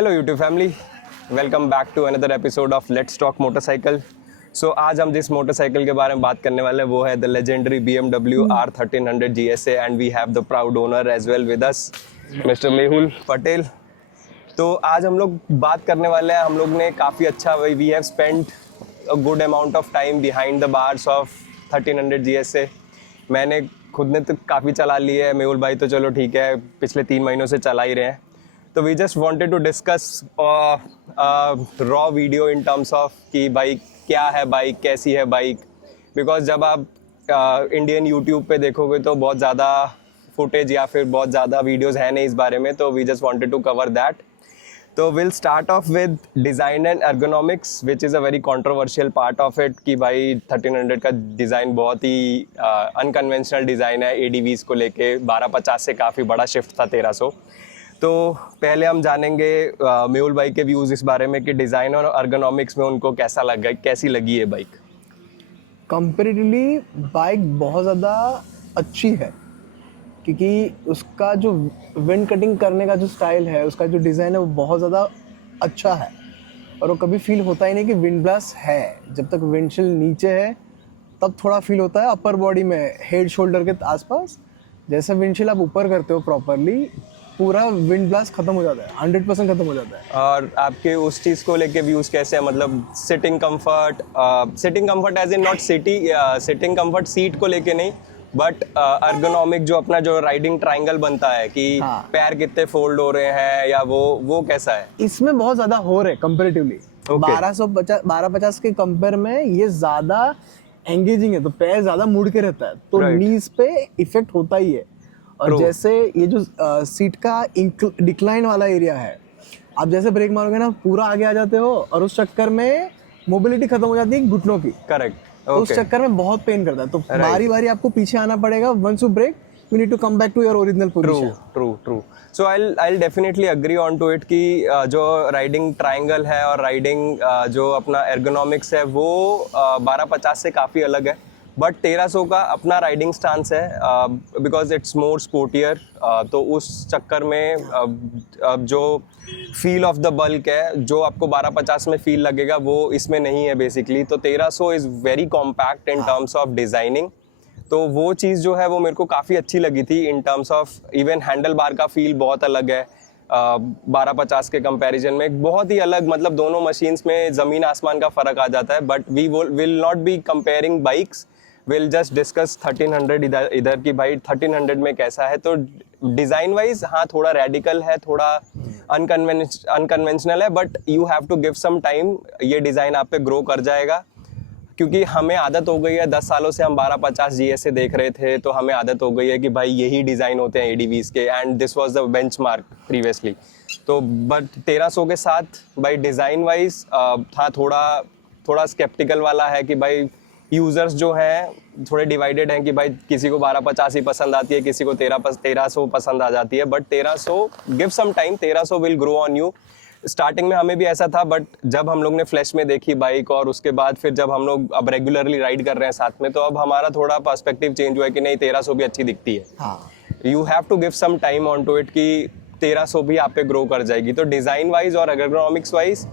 Hello YouTube family, welcome back to another episode of let's talk motorcycle. So आज हम जिस motorcycle के बारे में बात करने वाले हैं वो है the legendary BMW R1300 GSA and we have the proud owner as well with us mister Mehul Patel. तो आज हम लोग बात करने वाले हैं, हम लोग ने काफ़ी अच्छा we have spend a good amount of time behind the bars of 1300 GSA। मैंने खुद ने तो काफ़ी चला लिया है, मेहुल भाई तो चलो ठीक है पिछले 3 महीनों से चला ही रहे हैं। तो we just wanted to discuss raw video in terms of कि बाइक क्या है, बाइक कैसी है बाइक। बिकॉज जब आप इंडियन यूट्यूब पे देखोगे तो बहुत ज़्यादा फुटेज या फिर बहुत ज़्यादा वीडियोस है नहीं इस बारे में, तो we just wanted to cover that. तो will start off with design and ergonomics which is a very controversial part of it कि भाई 1300 का डिज़ाइन बहुत ही अनकन्वेंशनल डिज़ाइन है। ADVs को लेके 1250 से काफ़ी बड़ा शिफ्ट था 1300। तो पहले हम जानेंगे मेहुल भाई के व्यूज़ इस बारे में कि डिज़ाइन और अर्गोनॉमिक्स में उनको कैसा लगा, कैसी लगी है बाइक। कंपेरेटिवली बाइक बहुत ज़्यादा अच्छी है क्योंकि उसका जो विंड कटिंग करने का जो स्टाइल है, उसका जो डिज़ाइन है वो बहुत ज़्यादा अच्छा है और वो कभी फील होता ही नहीं कि विंड ब्लास्ट है। जब तक विंडशील्ड नीचे है तब थोड़ा फील होता है अपर बॉडी में, हेड शोल्डर के आसपास। जैसे विंडशील्ड आप ऊपर करते हो प्रॉपरली, पूरा विंड ब्लास्ट खत्म हो जाता है, 100% खत्म हो जाता है। और आपके उस चीज़ को लेके व्यूज़ कैसे है, मतलब sitting comfort as in not sitting comfort seat को लेके नहीं, बट अर्गोनॉमिक जो अपना जो राइडिंग ट्रायंगल बनता है कि हाँ। पैर कितने फोल्ड हो रहे हैं या वो कैसा है। इसमें बहुत ज़्यादा हो रहे कंपेरेटिवली। Okay. 1250 के कंपेयर में ये ज़्यादा एंगेजिंग है, तो पैर ज़्यादा मुड़ के रहता है, तो Right. नीज पे इफेक्ट होता ही है। और True. जैसे ये जो सीट का डिक्लाइन वाला एरिया है, आप जैसे ब्रेक मारोगे ना पूरा आगे आ जाते हो और उस चक्कर में मोबिलिटी खत्म हो जाती है घुटनों की। करेक्ट। उस चक्कर में बहुत पेन करता है, तो बारी बारी आपको पीछे आना पड़ेगा। Once you brake you need to come back to your original position. True. So I definitely agree on to it कि जो राइडिंग ट्रायंगल है और राइडिंग जो अपना एर्गोनॉमिक्स है वो 1250 से काफ़ी अलग है। बट 1300 का अपना राइडिंग स्टांस है बिकॉज इट्स मोर स्पोर्टियर। तो उस चक्कर में जो फील ऑफ द बल्क है, जो आपको 1250 में फील लगेगा वो इसमें नहीं है बेसिकली। तो 1300 is very compact in terms of designing. तो वो चीज़ जो है वो मेरे को काफ़ी अच्छी लगी थी इन terms of even handle bar का फील बहुत अलग है 1250 के कंपैरिजन में, बहुत ही अलग। मतलब दोनों मशीन्स में ज़मीन आसमान का फ़र्क आ जाता है। But we will not be comparing bikes, will just discuss 1300 इधर की भाई 1300 में कैसा है। तो डिज़ाइन वाइज हाँ थोड़ा रेडिकल है, थोड़ा अनकन्वेंशनल है, but you have to give some time. ये डिज़ाइन आप पे ग्रो कर जाएगा क्योंकि हमें आदत हो गई है 10 सालों से हम 1250 GSA देख रहे थे, तो हमें आदत हो गई है कि भाई यही डिज़ाइन होते हैं ADVs के and this was the benchmark previously. तो बट 1300 के साथ भाई डिज़ाइन वाइज था थोड़ा स्केप्टिकल वाला है कि भाई यूज़र्स जो हैं थोड़े डिवाइडेड हैं कि भाई किसी को 1250 ही पसंद आती है, किसी को 1300 पसंद आ जाती है। But 1300 give some time, 1300 will grow on you. Starting में हमें भी ऐसा था, बट जब हम लोग ने फ्लैश में देखी बाइक और उसके बाद फिर जब हम लोग अब रेगुलरली राइड कर रहे हैं साथ में, तो अब हमारा थोड़ा पर्सपेक्टिव चेंज हुआ है कि नहीं 1300 भी अच्छी दिखती है। You have to give some time on to it कि 1300 भी आप पे ग्रो कर जाएगी। तो डिज़ाइन वाइज और एर्गोनॉमिक्स वाइज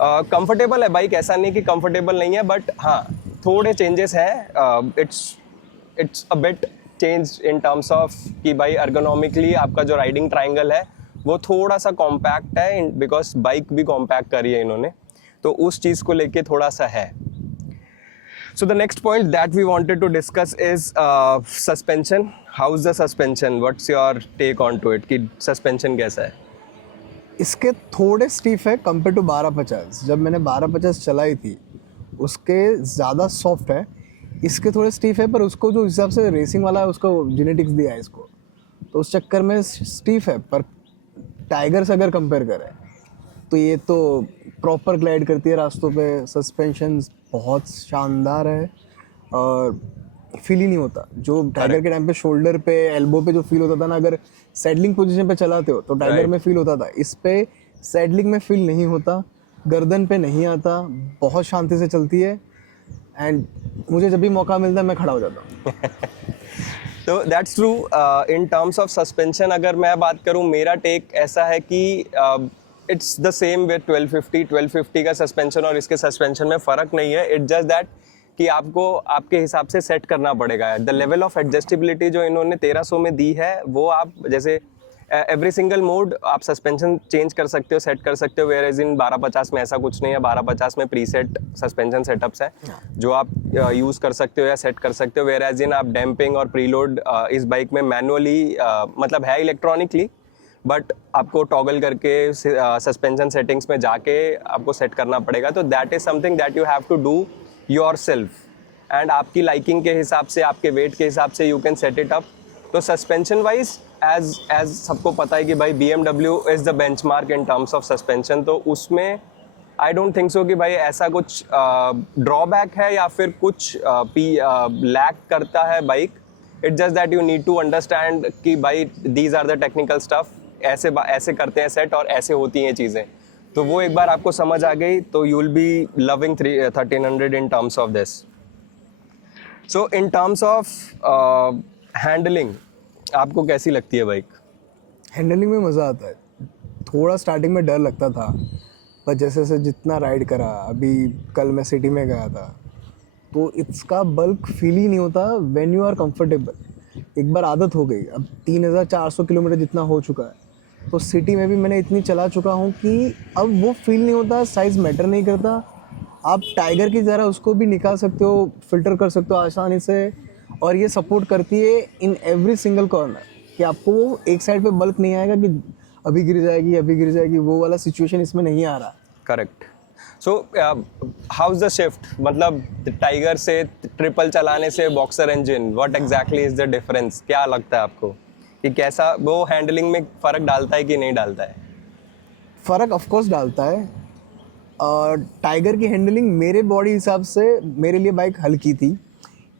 कंफर्टेबल है बाइक, ऐसा नहीं कि कंफर्टेबल नहीं है, बट हाँ थोड़े चेंजेस हैं। It's a bit change in terms of कि भाई एर्गोनॉमिकली आपका जो राइडिंग ट्रायंगल है वो थोड़ा सा कॉम्पैक्ट है, बिकॉज बाइक भी कॉम्पैक्ट करी है इन्होंने, तो उस चीज़ को लेके थोड़ा सा है। So the next point that we wanted to discuss is suspension. How is the suspension, what's your take on to it कि सस्पेंशन कैसा है। इसके थोड़े स्टीफ है कंपेयर टू 1250। जब मैंने 1250 चलाई थी उसके ज़्यादा सॉफ्ट है, इसके थोड़े स्टीफ है, पर उसको जो हिसाब से रेसिंग वाला है उसको जेनेटिक्स दिया है इसको, तो उस चक्कर में स्टीफ है। पर टाइगर से अगर कंपेयर करें तो ये तो प्रॉपर ग्लाइड करती है रास्तों पे, सस्पेंशन बहुत शानदार है और फील ही नहीं होता जो टाइगर के टाइम पे शोल्डर पे एल्बो पे जो फील होता था ना, अगर सैडलिंग पोजीशन पे चलाते हो तो टाइगर में फील होता था, इस पे सैडलिंग में फील नहीं होता, गर्दन पे नहीं आता, बहुत शांति से चलती है एंड मुझे जब भी मौका मिलता है मैं खड़ा हो जाता हूँ। तो that's true. In terms of suspension अगर मैं बात करूं, मेरा टेक ऐसा है कि इट्स द सेम विद 1250 का सस्पेंशन और इसके सस्पेंशन में फ़र्क नहीं है. इट्स जस्ट दैट कि आपको आपके हिसाब से सेट करना पड़ेगा. द लेवल ऑफ एडजस्टेबिलिटी जो इन्होंने 1300 में दी है वो आप जैसे एवरी सिंगल मोड आप सस्पेंशन चेंज कर सकते हो, सेट कर सकते हो. वेयर एज इन 1250 में ऐसा कुछ नहीं है. 1250 में प्रीसेट सस्पेंशन सेटअप्स है जो आप यूज़ कर सकते हो या सेट कर सकते हो. वेयर एज इन आप डैम्पिंग और प्रीलोड इस बाइक में मैनुअली मतलब है इलेक्ट्रॉनिकली, बट आपको टॉगल करके सस्पेंशन सेटिंग्स में जाके आपको सेट करना पड़ेगा. तो that is something that you have to do yourself, and आपकी लाइकिंग के हिसाब से, आपके वेट के हिसाब से you can set it up. तो सस्पेंशन वाइज एज सबको पता है कि भाई BMW is the benchmark in terms of suspension. तो उसमें आई डोंट थिंक सो कि भाई ऐसा कुछ ड्रॉबैक है या फिर कुछ लैक करता है bike. It's just that you need to understand कि भाई these are the technical stuff, ऐसे करते हैं सेट और ऐसे होती हैं चीज़ें. तो वो एक बार आपको समझ आ गई तो you will be loving 1300 in terms of this. So in terms of handling आपको कैसी लगती है बाइक? हैंडलिंग में मज़ा आता है. थोड़ा स्टार्टिंग में डर लगता था, पर जैसे जैसे जितना राइड करा, अभी कल मैं सिटी में गया था, तो इसका बल्क फील ही नहीं होता व्हेन यू आर कंफर्टेबल. एक बार आदत हो गई. अब 3400 किलोमीटर जितना हो चुका है, तो सिटी में भी मैंने इतनी चला चुका हूँ कि अब वो फील नहीं होता. साइज़ मैटर नहीं करता. आप टाइगर की तरह उसको भी निकाल सकते हो, फिल्टर कर सकते हो आसानी से, और ये सपोर्ट करती है इन एवरी सिंगल कॉर्नर कि आपको एक साइड पे बल्क नहीं आएगा कि अभी गिर जाएगी. वो वाला सिचुएशन इसमें नहीं आ रहा. Correct. So how is the shift, मतलब टाइगर से ट्रिपल चलाने से boxer engine, what exactly is the difference? क्या लगता है आपको कि कैसा वो हैंडलिंग में फ़र्क डालता है कि नहीं डालता है? फ़र्क ऑफ कोर्स डालता है. टाइगर की हैंडलिंग मेरे बॉडी हिसाब से मेरे लिए बाइक हल्की थी.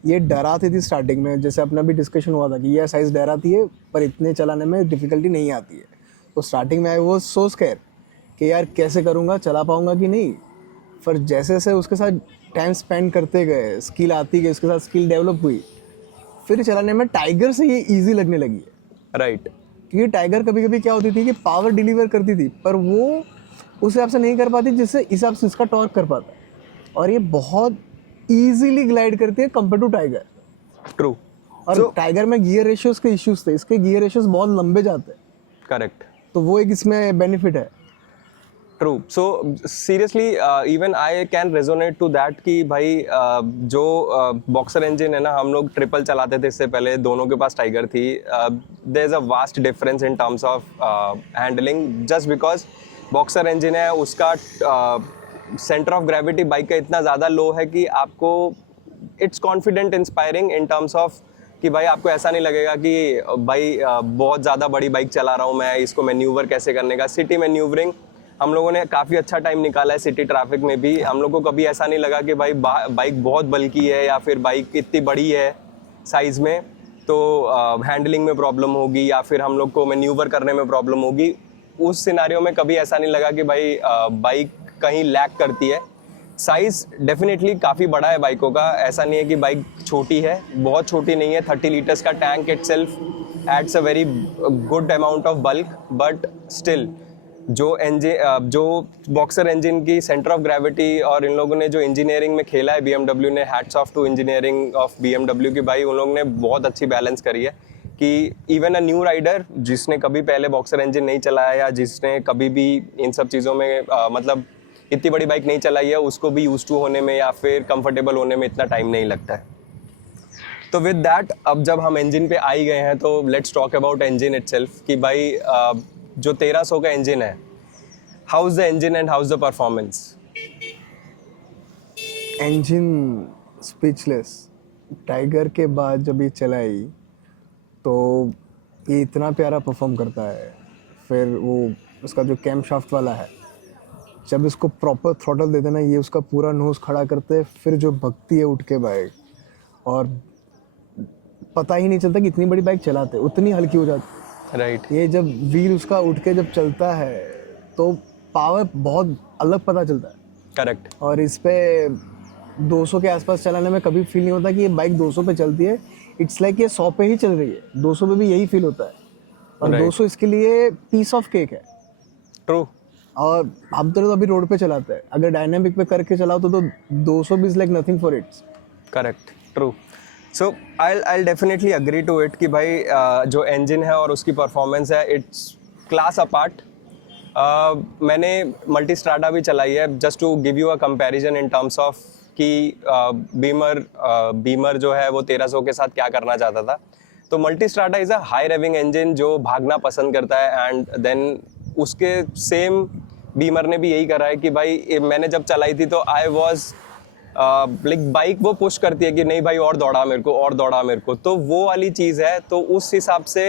ये डराती थी स्टार्टिंग में, जैसे अपना भी डिस्कशन हुआ था कि यह साइज़ डराती है पर इतने चलाने में डिफ़िकल्टी नहीं आती है. तो स्टार्टिंग में आई वो सो स्कैर कि यार कैसे करूँगा, चला पाऊँगा कि नहीं. फिर जैसे जैसे उसके साथ टाइम स्पेंड करते गए, स्किल आती गई, उसके साथ स्किल डेवलप हुई, फिर चलाने में टाइगर से ये ईजी लगने लगी है. राइट. क्योंकि टाइगर कभी कभी क्या होती थी कि पावर डिलीवर करती थी, पर वो उस हिसाब से नहीं कर पाती जिससे हिसाब से इसका टॉर्क कर पाता है. और ये बहुत ईजीली ग्लाइड करती है कंपेयर टू टाइगर. ट्रू. और टाइगर में गियर रेशियोज के इश्यूज थे, इसके गियर रेशियोज बहुत लंबे जाते हैं. करेक्ट. तो वो एक इसमें बेनिफिट है. True. So seriously even I can resonate to that कि भाई जो बॉक्सर इंजन है ना, हम लोग ट्रिपल चलाते थे इससे पहले, दोनों के पास टाइगर थी. There is a vast difference in terms of handling, just because boxer engine है, उसका सेंटर ऑफ ग्रेविटी बाइक का इतना ज़्यादा लो है कि आपको it's confident inspiring in terms of कि भाई आपको ऐसा नहीं लगेगा कि भाई बहुत ज़्यादा बड़ी बाइक चला रहा हूँ मैं, इसको मैन्यूवर कैसे करने का. सिटी मैन्यूवरिंग हम लोगों ने काफ़ी अच्छा टाइम निकाला है. सिटी ट्रैफिक में भी हम लोग को कभी ऐसा नहीं लगा कि भाई बाइक बहुत बल्की है या फिर बाइक इतनी बड़ी है साइज़ में तो हैंडलिंग में प्रॉब्लम होगी या फिर हम लोग को मैन्यूवर करने में प्रॉब्लम होगी. उस सिनारियो में कभी ऐसा नहीं लगा कि भाई बाइक कहीं लैग करती है. साइज़ डेफिनेटली काफ़ी बड़ा है बाइकों का. ऐसा नहीं है कि बाइक छोटी है, बहुत छोटी नहीं है. 30 लीटर्स का tank itself adds a very good amount of bulk, but still जो बॉक्सर इंजन की सेंटर ऑफ ग्रेविटी और इन लोगों ने जो इंजीनियरिंग में खेला है BMW ने, hats off to engineering of BMW की. भाई उन लोगों ने बहुत अच्छी बैलेंस करी है कि इवन अ न्यू राइडर जिसने कभी पहले बॉक्सर इंजन नहीं चलाया या जिसने कभी भी इन सब चीज़ों में मतलब इतनी बड़ी बाइक नहीं चलाई है, उसको भी यूज टू होने में या फिर कंफर्टेबल होने में इतना टाइम नहीं लगता है. तो विद दैट अब जब हम इंजन पे आ ही गए हैं तो let's talk about engine itself कि भाई जो 1300 का इंजन है, how is the engine and how is the performance? Engine speechless. Tiger के बाद जब ये चलाई तो ये इतना प्यारा परफॉर्म करता है. फिर वो उसका जो कैम शाफ्ट वाला है, जब इसको प्रॉपर थ्रॉटल देते ना, ये उसका पूरा नोज़ खड़ा करते हैं, फिर जो भगती है उठ के बाइक, और पता ही नहीं चलता कि इतनी बड़ी बाइक चलाते, उतनी हल्की हो जाती. राइट. ये जब व्हील उसका उठ के जब चलता है तो पावर बहुत अलग पता चलता है. करेक्ट. और इस पे 200 के आसपास चलाने में कभी फील नहीं होता कि ये बाइक 200 पे चलती है. इट्स लाइक ये 100 पे ही चल रही है. 200 पे भी यही फील होता है. और Right. 200 इसके लिए पीस ऑफ केक है. ट्रू. और हम तो अभी रोड पे चलाते हैं, अगर डायनामिक पे करके चलाओ तो 220 like nothing for its. Correct, true. So I definitely agree to it कि भाई जो इंजन है और उसकी परफॉर्मेंस है, इट्स क्लास अपार्ट। मैंने मल्टी स्ट्राटा भी चलाई है, just to give you a comparison in terms of कि बीमर जो है वो 1300 के साथ क्या करना चाहता था। तो multi strata is a high raving engine जो भागना पसंद करता है, एंड देन उसके सेम बीमर ने भी यही करा है कि भाई मैंने जब चलाई थी तो आई वॉज लाइक बाइक वो पुश करती है कि नहीं भाई और दौड़ा मेरे को, और दौड़ा मेरे को, तो वो वाली चीज़ है। तो उस हिसाब से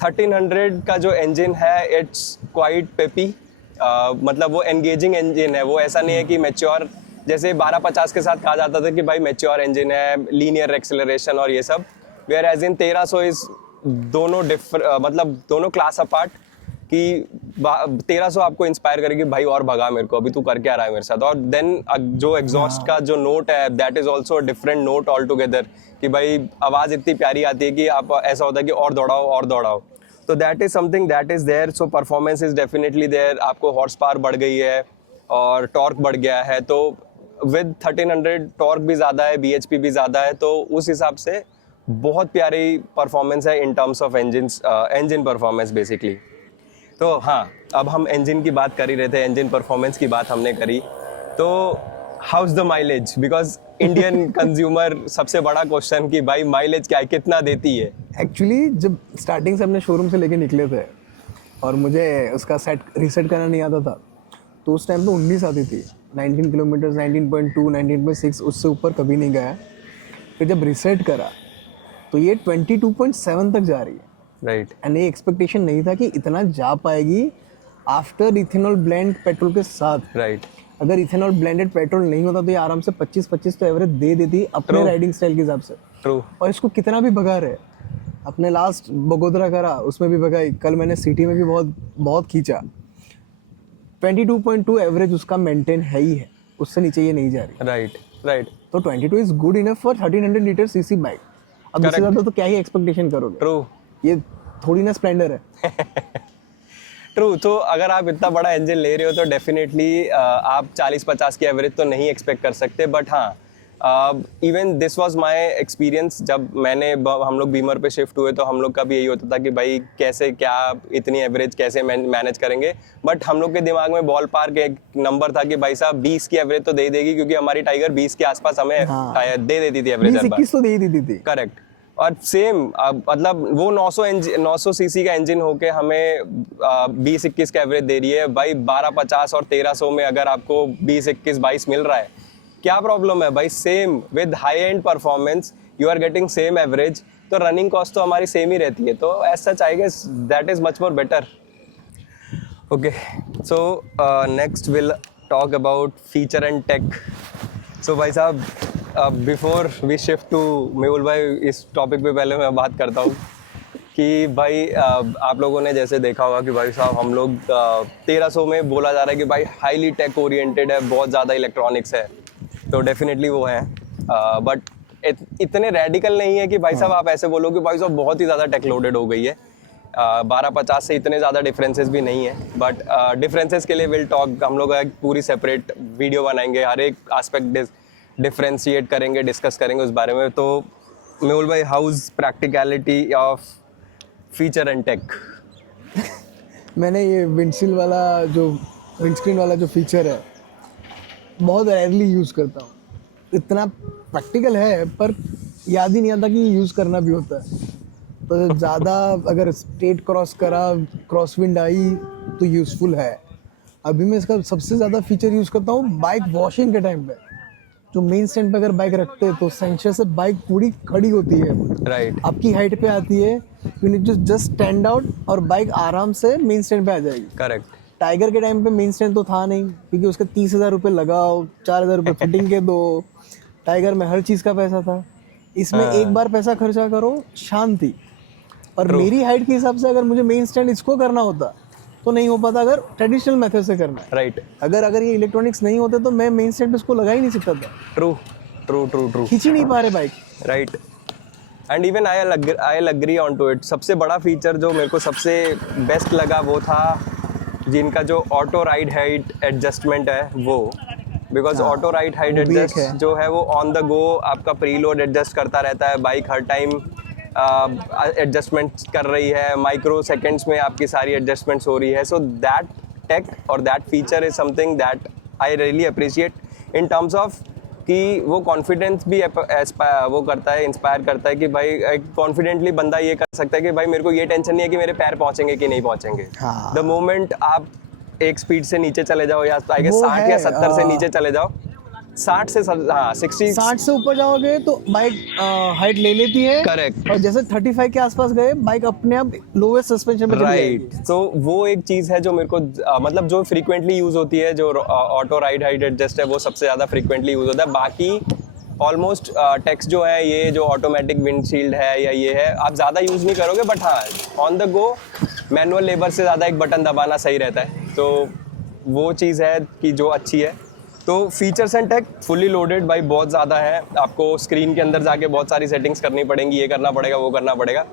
1300 का जो इंजन है इट्स क्वाइट पेपी, मतलब वो एंगेजिंग इंजन है। वो ऐसा नहीं है कि मैच्योर, जैसे 1250 के साथ कहा जाता था कि भाई मैच्योर इंजन है, लीनियर एक्सेलरेशन और ये सब, वेयर एज इन 1300 इज दोनों मतलब दोनों क्लास अपार्ट, कि 1300 आपको इंस्पायर करेगी भाई और भगा मेरे को, अभी तू कर क्या रहा है मेरे साथ। और देन जो एग्जॉस्ट का जो नोट है that is also a different note all together, कि भाई आवाज़ इतनी प्यारी आती है कि आप ऐसा होता है कि और दौड़ाओ और दौड़ाओ। तो that is something that is there. So performance is definitely there, आपको हॉर्स पावर बढ़ गई है और टॉर्क बढ़ गया है। तो विद 1300 टॉर्क भी ज़्यादा है, BHP भी ज़्यादा है, तो उस हिसाब से बहुत प्यारी परफॉर्मेंस है इन terms of engine performance basically. तो हाँ, अब हम इंजन की बात कर ही रहे थे, इंजन परफॉर्मेंस की बात हमने करी, तो how is the mileage? Because Indian consumer सबसे बड़ा क्वेश्चन कि भाई माइलेज क्या है, कितना देती है? एक्चुअली जब स्टार्टिंग से अपने शोरूम से लेके निकले थे और मुझे उसका सेट रीसेट करना नहीं आता था, तो उस टाइम पे 19 आती थी, 19 किलोमीटर, 19.2, 19.6, उससे ऊपर कभी नहीं गया। फिर जब रीसेट करा तो ये 22.7 तक जा रही है। राइट। एंड ये एक्सपेक्टेशन नहीं था कि इतना जा पाएगी आफ्टर इथेनॉल ब्लेंड पेट्रोल के साथ। राइट। अगर इथेनॉल ब्लेंडेड पेट्रोल नहीं होता तो ये आराम से 25-25 तो एवरेज दे देती अपने राइडिंग स्टाइल के हिसाब से। ट्रू। और इसको कितना भी भगा रहे, अपने लास्ट बगोदरा करा उसमें भी भगाई, कल मैंने सिटी में भी बहुत बहुत खींचा। 22.2 एवरेज उसका मेंटेन है ही है, उससे नीचे ये नहीं जा रही। राइट। राइट। तो 22 is good enough for 1300 litre CC bike. अब इससे ज़्यादा तो क्या ही एक्सपेक्टेशन करोगे? ट्रू। ये थोड़ी ना स्प्लेंडर है। ट्रू। तो अगर आप इतना बड़ा इंजन ले रहे हो तो डेफिनेटली आप 40-50 की एवरेज तो नहीं एक्सपेक्ट कर सकते, बट हाँ, even this was my experience. जब हम लोग बीमर पे शिफ्ट हुए तो हम लोग का भी यही होता था कि भाई कैसे क्या इतनी एवरेज कैसे मैनेज करेंगे, बट हम लोग के दिमाग में बॉल पार्क एक नंबर था कि भाई साहब 20 की एवरेज तो दे देगी, क्योंकि हमारी टाइगर 20 के आसपास हमें दे देती थी एवरेज। 20-21 तो दे ही देती थी। करेक्ट। और सेम मतलब वो 900 सीसी का इंजन होके हमें 20-21 का एवरेज दे रही है भाई। 1250 और 1300 में अगर आपको 20-21-22 मिल रहा है, क्या प्रॉब्लम है भाई? Same with high end performance you are getting same average, तो रनिंग कॉस्ट तो हमारी सेम ही रहती है। तो as such I guess that is much more better. Okay, so next will talk about feature and tech. So भाई साहब, before we shift to Mehul भाई, इस टॉपिक पे पहले मैं बात करता हूँ कि भाई आप लोगों ने जैसे देखा होगा कि भाई साहब हम लोग 1300 में बोला जा रहा है कि भाई हाईली टेक ओरिएंटेड है, बहुत ज़्यादा इलेक्ट्रॉनिक्स है, तो डेफिनेटली वो है, बट इतने रेडिकल नहीं है कि भाई साहब आप ऐसे बोलो कि भाई साहब बहुत ही ज़्यादा टेक लोडेड हो गई है। 1250 से इतने ज़्यादा डिफरेंसेस भी नहीं है, बट डिफरेंसेस के लिए विल टॉक, हम लोग एक पूरी सेपरेट वीडियो बनाएंगे, हर एक आस्पेक्ट डिफ्रेंशिएट करेंगे, डिस्कस करेंगे उस बारे में। तो मेहुल भाई, how is practicality of feature and tech? मैंने ये विंडस्क्रीन वाला जो फीचर है बहुत रेयरली यूज़ करता हूँ। इतना प्रैक्टिकल है पर याद ही नहीं आता कि यूज़ करना भी होता है। तो ज़्यादा अगर स्ट्रेट क्रॉस करा, क्रॉस विंड आई तो यूज़फुल है। अभी मैं इसका सबसे ज़्यादा फीचर यूज़ करता हूँ बाइक वॉशिंग के टाइम पे। जो मेन स्टैंड पे अगर बाइक रखते हैं तो सेंसर से बाइक पूरी खड़ी होती है, राइट, आपकी हाइट पे आती है, you need to just stand out और बाइक आराम से मेन स्टैंड पे आ जाएगी। करेक्ट। टाइगर के टाइम पे मेन स्टैंड तो था नहीं, क्योंकि उसके 30,000 रुपये लगाओ, 4,000 रुपये फिटिंग के दो। टाइगर में हर चीज़ का पैसा था, इसमें एक बार पैसा खर्चा करो, शांति। और मेरी हाइट के हिसाब से अगर मुझे मेन स्टैंड इसको करना होता तो नहीं हो पाता, अगर ट्रेडिशनल मेथड से करना है। राइट। अगर ये इलेक्ट्रॉनिक्स नहीं होते तो मैं मेन स्टैंड पे इसको लगा ही नहीं सकता था। True true true true. खींच ही नहीं पा रहे bike. Right. And even I agree on to it. सबसे बड़ा फीचर जो मेरे को सबसे बेस्ट लगा वो था जिनका जो ऑटो राइड हाइट एडजस्टमेंट है वो, बिकॉज हाँ, ऑटो राइड हाइट वो भी एक एडजस्ट है। जो है वो ऑन द गो आपका प्रीलोड एडजस्ट करता रहता है, बाइक हर टाइम एडजस्टमेंट कर रही है, माइक्रो सेकेंड्स में आपकी सारी एडजस्टमेंट्स हो रही है. सो दैट टेक और that feature is something that I really appreciate in terms of कि वो कॉन्फिडेंस भी वो करता है, इंस्पायर करता है कि भाई कॉन्फिडेंटली बंदा ये कर सकता है कि भाई मेरे को ये टेंशन नहीं है कि मेरे पैर पहुंचेंगे कि नहीं पहुंचेंगे. हाँ। द मोमेंट आप एक स्पीड से नीचे चले जाओ या आई गेस वो 60 है, या 70 से नीचे चले जाओ, 60 से हाँ 60 60 से ऊपर जाओगे तो बाइक हाइट ले लेती है। Correct. और जैसे 35 के आसपास गए बाइक अपने आप लोवेस्ट सस्पेंशन पे चली राइट. जाएगी। तो वो एक चीज़ है जो मेरे को मतलब जो फ्रीक्वेंटली यूज़ होती है, जो ऑटो राइड हाइट एडजस्ट है वो सबसे ज़्यादा फ्रीक्वेंटली यूज़ होता है. बाकी ऑलमोस्ट टेक्स्ट जो है, ये जो ऑटोमेटिक विंडशील्ड है या ये है, आप ज़्यादा यूज़ नहीं करोगे, बट हाँ on the go manual labour से ज़्यादा एक बटन दबाना सही रहता है. तो वो चीज़ है कि जो अच्छी है. तो features and tech fully loaded भाई बहुत ज़्यादा है. आपको स्क्रीन के अंदर जाके बहुत सारी सेटिंग्स करनी पड़ेंगी, ये करना पड़ेगा वो करना पड़ेगा,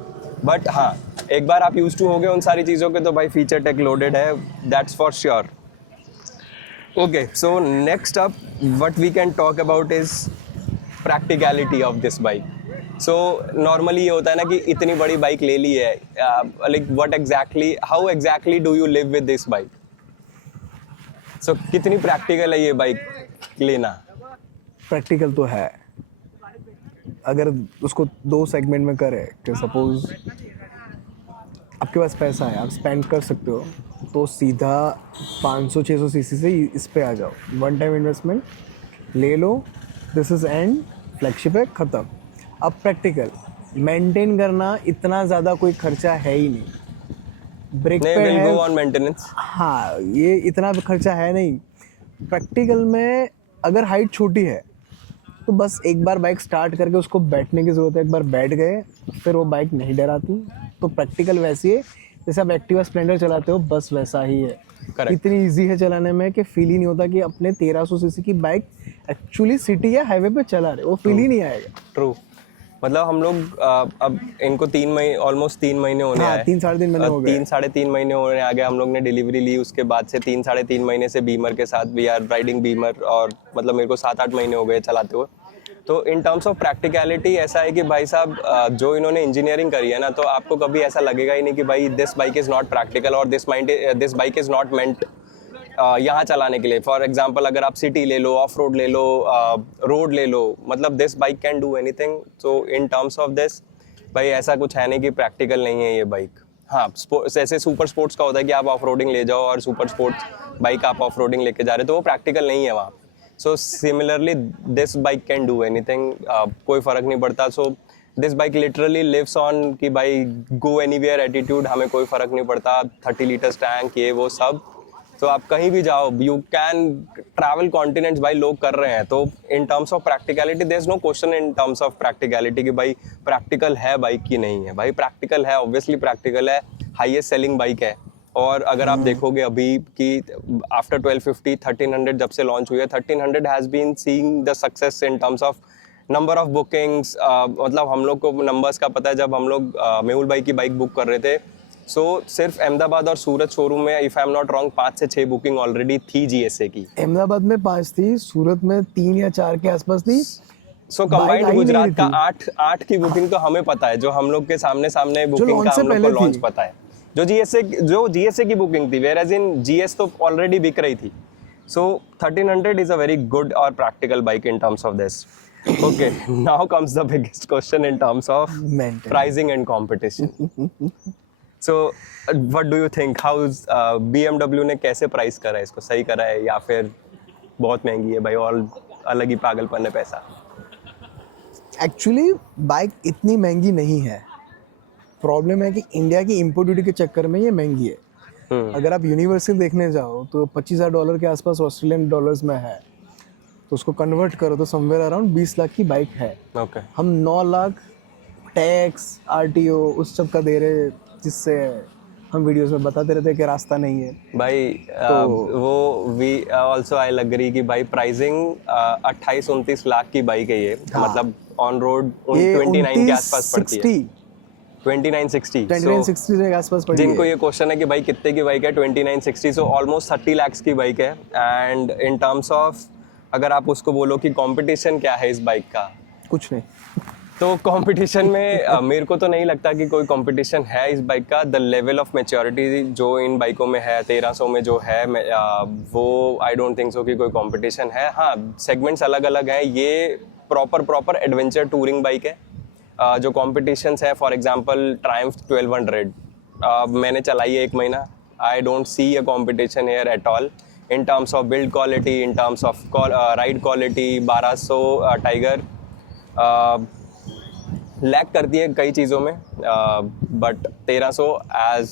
बट हाँ एक बार आप यूज टू हो गए उन सारी चीज़ों के तो भाई फीचर टेक लोडेड है, that's for sure. Okay, so next up what we can talk about is practicality of this bike. So normally ये होता है ना कि इतनी बड़ी बाइक ले ली है, like what exactly, how exactly do you live with this bike. So कितनी प्रैक्टिकल है ये बाइक लेना. प्रैक्टिकल तो है, अगर उसको 2 सेगमेंट में करे कि सपोज आपके पास पैसा है, आप स्पेंड कर सकते हो, तो सीधा 500-600 सीसी से इस पे आ जाओ, वन टाइम इन्वेस्टमेंट ले लो, दिस इज एंड, फ्लैगशिप है, ख़त्म. अब प्रैक्टिकल मेंटेन करना इतना ज़्यादा कोई खर्चा है ही नहीं. ब्रेक नहीं, पे विल है, गो ऑन मेंटेनेंस. हाँ ये इतना खर्चा है नहीं. प्रैक्टिकल में अगर हाइट छोटी है तो बस एक बार बाइक स्टार्ट करके उसको बैठने की ज़रूरत है, एक बार बैठ गए फिर वो बाइक नहीं डराती. तो प्रैक्टिकल वैसी है जैसे आप एक्टिवा स्प्लेंडर चलाते हो, बस वैसा ही है. Correct. इतनी इजी है चलाने में कि फील ही नहीं होता कि अपने 1300 सीसी की बाइक एक्चुअली सिटी या हाईवे पे चला रहे, वो फील ही नहीं आएगा. ट्रू. मतलब हम लोग अब इनको 3 महीने, ऑलमोस्ट 3 महीने होने हाँ, आए. 3-3.5 महीने हो गए. 3-3.5 महीने होने आ गए. हम लोग ने डिलीवरी ली, उसके बाद से 3-3.5 महीने से बीमर के साथ वी आर राइडिंग बीमर, और मतलब मेरे को 7-8 महीने हो गए चलाते हुए. तो इन टर्म्स ऑफ प्रैक्टिकलिटी ऐसा है कि भाई साहब जो इन्होंने इंजीनियरिंग करी है ना, तो आपको कभी ऐसा लगेगा ही नहीं कि भाई this bike is not practical और this bike is not meant यहाँ चलाने के लिए. फॉर एग्जांपल अगर आप सिटी ले लो, ऑफ रोड ले लो, रोड ले लो, मतलब this bike can do anything. So in terms of this भाई ऐसा कुछ है नहीं कि प्रैक्टिकल नहीं है ये बाइक. हाँ, जैसे सुपर स्पोर्ट्स का होता है कि आप ऑफ रोडिंग ले जाओ और सुपर स्पोर्ट्स बाइक आप ऑफ रोडिंग लेके जा रहे हो, तो वो प्रैक्टिकल नहीं है वहाँ. So similarly this bike can do anything, कोई फ़र्क नहीं पड़ता. So this bike literally lives on कि भाई गो एनीवेयर एटीट्यूड, हमें कोई फ़र्क नहीं पड़ता. 30 लीटर्स टैंक, ये वो सब. तो आप कहीं भी जाओ, यू कैन ट्रैवल कॉन्टिनेंट्स, भाई लोग कर रहे हैं. तो in terms of practicality there is no question in terms of practicality कि भाई प्रैक्टिकल है बाइक की नहीं है. भाई प्रैक्टिकल है, ऑब्वियसली प्रैक्टिकल है, हाईएस्ट सेलिंग बाइक है. और अगर आप देखोगे अभी कि आफ्टर 1250 1300 जब से लॉन्च हुई है, 1300 has been seeing the success in terms of number of bookings. मतलब हम लोग को नंबर्स का पता है, जब हम लोग मेहुल भाई की बाइक बुक कर रहे थे, सो सिर्फ अहमदाबाद और सूरत शोरूम में if I am not wrong 5 से 6 बुकिंग ऑलरेडी थी जीएसए की. अहमदाबाद में 5 थी, सूरत में 3 या 4 के आसपास थी. सो बाइक कंबाइंड आई नहीं गुजरात रही का थी. 8 की बुकिंग तो हमें पता है, जो हम लोग के सामने बुकिंग launch का से हम लोग को पहले लॉन्च थी. पता है. जो जीएसए की बुकिंग थी, वेयर एज इन जीएस तो ऑलरेडी बिक रही थी. सो 1300 इज अ वेरी गुड और practical bike in terms of this. Okay, now comes the biggest question in terms of Maintenance. pricing and competition. So, what do you think? How is BMW ने कैसे price करा है इसको? सही करा है या फिर बहुत महंगी है भाई, और अलग ही पागलपन है पैसा? एक्चुअली बाइक इतनी महंगी नहीं है. प्रॉब्लम है कि इंडिया की इम्पोर्ट ड्यूटी के चक्कर में ये महंगी है. अगर आप यूनिवर्सल देखने जाओ तो $25,000 के आसपास ऑस्ट्रेलियन डॉलर्स में है, तो उसको कन्वर्ट करो तो समवेयर अराउंड 20 लाख की बाइक है. Okay. हम 9 लाख टैक्स, आरटीओ उस सब का दे रहे, जिससे हम वीडियोस में बताते रहते हैं कि रास्ता नहीं है भाई. वो वी ऑल्सो आई एग्री कि भाई प्राइसिंग 28-29 लाख की बाइक है ये. हाँ. मतलब ऑन रोड ये 29 के आसपास पड़ती है. 2960 2960 के आसपास पड़ी जिनको है। ये क्वेश्चन है कि भाई कितने की बाइक है, 2960, सो ऑलमोस्ट 30 लाख की बाइक है। एंड इन टर्म्स ऑफ अगर आप उसको बोलो कि कंपटीशन क्या है इस बाइक का, कुछ नहीं। तो कंपटीशन में मेरे को तो नहीं लगता कि कोई कंपटीशन है इस बाइक का। द लेवल ऑफ मैच्योरिटी जो इन बाइकों में है, 1300 में जो है, वो आई डोंट थिंक सो कि कोई कंपटीशन है। हाँ, सेगमेंट्स अलग अलग हैं। ये प्रॉपर एडवेंचर टूरिंग बाइक है। जो कॉम्पिटिशन्स है, फॉर एग्जांपल ट्रायम्फ 1200 मैंने चलाई है 1 महीना। I don't see a competition here at all in terms of build quality, in terms of ride quality. 1200 Tiger lack करती है कई चीज़ों में, बट 1300 एज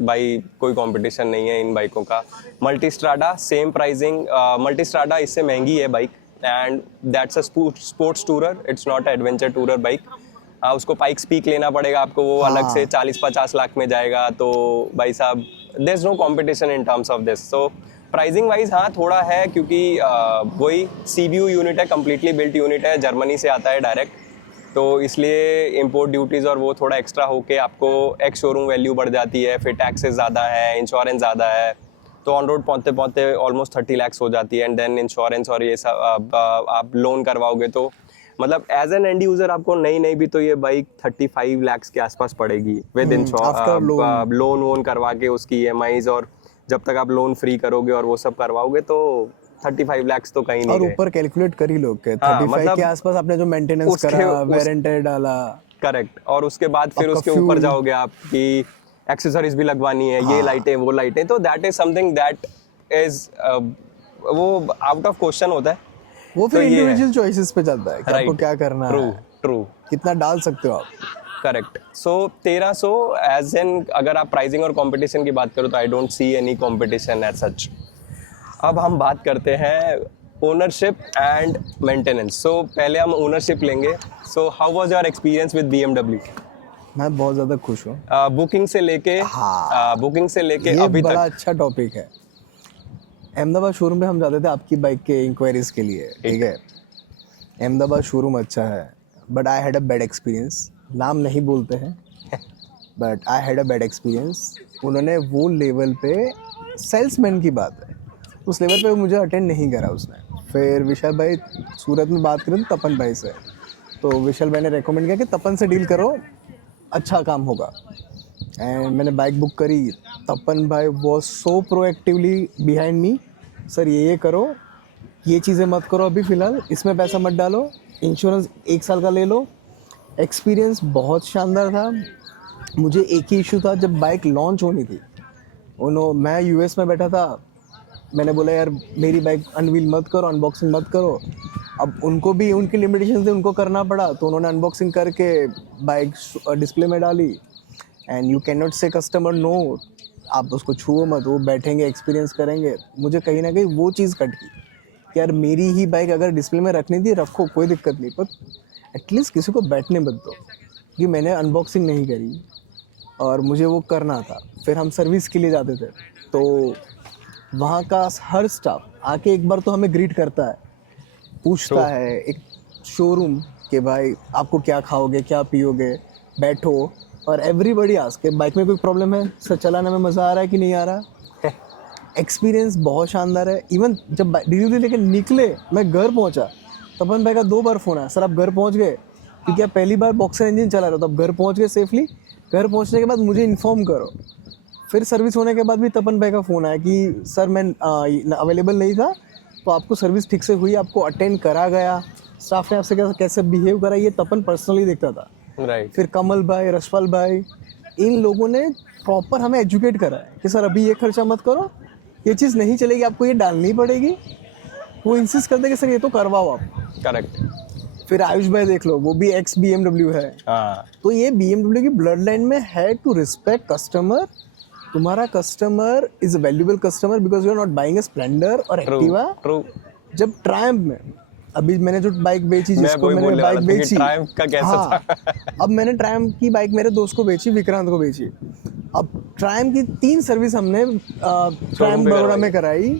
भाई कोई कंपटीशन नहीं है इन बाइकों का। मल्टीस्ट्राडा सेम प्राइसिंग, मल्टीस्ट्राडा इससे महंगी है bike, and that's a sports tourer, it's not adventure tourer bike. उसको पाइक्स पीक लेना पड़ेगा आपको, वो अलग से 40-50 लाख में जाएगा। तो भाई साहब, there is no competition in terms of this. So pricing wise हाँ थोड़ा है, क्योंकि वही CBU यूनिट है, कम्प्लीटली बिल्ट यूनिट है, जर्मनी से आता है डायरेक्ट, तो इसलिए इंपोर्ट ड्यूटीज़ और वो थोड़ा एक्स्ट्रा होके आपको एक्स शोरूम वैल्यू बढ़ जाती है। फिर टैक्सेस ज़्यादा है, इंश्योरेंस ज़्यादा है, तो ऑन रोड पहुँचते पहुँचते ऑलमोस्ट 30 लाख हो जाती है। एंड देन इंश्योरेंस और ये सब आप लोन करवाओगे तो मतलब एज एन एंड यूज़र आपको नहीं भी तो ये बाइक 35 लाख के आसपास पड़ेगी विद after लोन वोन करवा के उसकी EMIs, और जब तक आप लोन फ्री करोगे और वो सब करवाओगे तो 35 लाख तो कहीं नहीं और गए। ऊपर कैलकुलेट कर ही लो के हाँ, 35 मतलब के आसपास आपने जो मेंटेनेंस करा, वेयर एंड टेयर डाला, करेक्ट। और उसके बाद फिर आपका उसके fuel। ऊपर जाओगे आप कि एक्सेसरीज भी लगवानी है, ये लाइटें वो लाइटें, तो that is something that is वो आउट ऑफ क्वेश्चन होता है। वो फिर तो ये है। इंडिविजुअल चॉइसेस पे चलता है कि आपको क्या करना ट्रू है, ट्रू कितना डाल सकते हो आप। करेक्ट। सो 1300 एज एन, अगर आप प्राइसिंग और कंपटीशन की बात करो तो I don't see any competition as such. अब हम बात करते हैं ओनरशिप एंड मेंटेनेंस। सो पहले हम ओनरशिप लेंगे। So how was your experience with BMW? मैं बहुत ज़्यादा खुश हूँ। बुकिंग से लेके बुकिंग से लेके ये अभी बड़ा तक। अच्छा टॉपिक है। अहमदाबाद शोरूम पे हम जाते थे आपकी बाइक के इंक्वायरीज के लिए, ठीक है। अहमदाबाद शोरूम अच्छा है, but I had a bad experience. नाम नहीं बोलते हैं, but I had a bad experience. उन्होंने वो लेवल पे, सेल्समैन की बात है, उस लेवल पे मुझे अटेंड नहीं करा उसने। फिर विशाल भाई, सूरत में बात करें तो तपन भाई से, तो विशाल भाई ने रेकमेंड किया कि तपन से डील करो, अच्छा काम होगा। एंड मैंने बाइक बुक करी। तपन भाई was so proactively behind me, sir ये करो, ये चीज़ें मत करो अभी फ़िलहाल, इसमें पैसा मत डालो, इंश्योरेंस 1 साल का ले लो। एक्सपीरियंस बहुत शानदार था। मुझे एक ही इशू था, जब बाइक लॉन्च होनी थी, मैं US में बैठा था, मैंने बोला यार मेरी बाइक अनवील मत करो, अनबॉक्सिंग मत करो। अब उनको भी उनकी लिमिटेशन से उनको करना पड़ा, तो उन्होंने अनबॉक्सिंग करके बाइक डिस्प्ले में डाली। एंड यू कैन नॉट से कस्टमर नो, आप उसको छुओ मत, वो बैठेंगे एक्सपीरियंस करेंगे। मुझे कहीं ना कहीं वो चीज़ कट की कि यार मेरी ही बाइक अगर डिस्प्ले में रखनी थी रखो, कोई दिक्कत नहीं, पर एटलीस्ट किसी को बैठने मत दो। कि मैंने अनबॉक्सिंग नहीं करी और मुझे वो करना था। फिर हम सर्विस के लिए जाते थे, तो वहाँ का हर स्टाफ आके एक बार तो हमें ग्रीट करता है, पूछता है एक शोरूम के भाई आपको क्या खाओगे, क्या पियोगे, बैठो। और एवरीबडी आस्क के बाइक में कोई प्रॉब्लम है सर, चलाने में मज़ा आ रहा है कि नहीं आ रहा। एक्सपीरियंस बहुत शानदार है। इवन जब डिलीवरी लेके निकले, मैं घर पहुंचा, तपन भाई का 2 बार फ़ोन आया, सर आप घर पहुंच गए, क्योंकि आप पहली बार बॉक्सर इंजन चला रहे हो, तो आप घर पहुंच गए सेफली, घर पहुंचने के बाद मुझे इन्फॉर्म करो। फिर सर्विस होने के बाद भी तपन भाई का फ़ोन आया कि सर मैं अवेलेबल नहीं था, तो आपको सर्विस ठीक से हुई, आपको अटेंड करा गया, स्टाफ ने आपसे कैसे बिहेव करा, ये तपन पर्सनली देखता था। राइट। फिर कमल भाई, रशपाल भाई, इन लोगों ने प्रॉपर हमें एजुकेट करा है कि सर अभी ये खर्चा मत करो, ये चीज़ नहीं चलेगी, आपको ये डालनी पड़ेगी। वो इंसिस्ट करते कि सर ये तो करवाओ आप। करेक्ट। फिर आयुष भाई देख लो, वो भी एक्स BMW है। हाँ, तो ये BMW की ब्लड लाइन में है टू रिस्पेक्ट कस्टमर। तुम्हारा customer is a valuable customer because you are not buying a Splendor और एक्टिवा। ट्रू। जब ट्रायम्फ में, अभी मैंने जो बाइक बेची, जिसको मैंने बाइक बेची, ट्रायम्फ का कैसा हाँ, था? अब मैंने ट्रायम्फ की बाइक मेरे दोस्त को बेची, विक्रांत को बेची। अब ट्रायम्फ की 3 सर्विस हमने ट्रायम्फ बड़ौदा में कराई,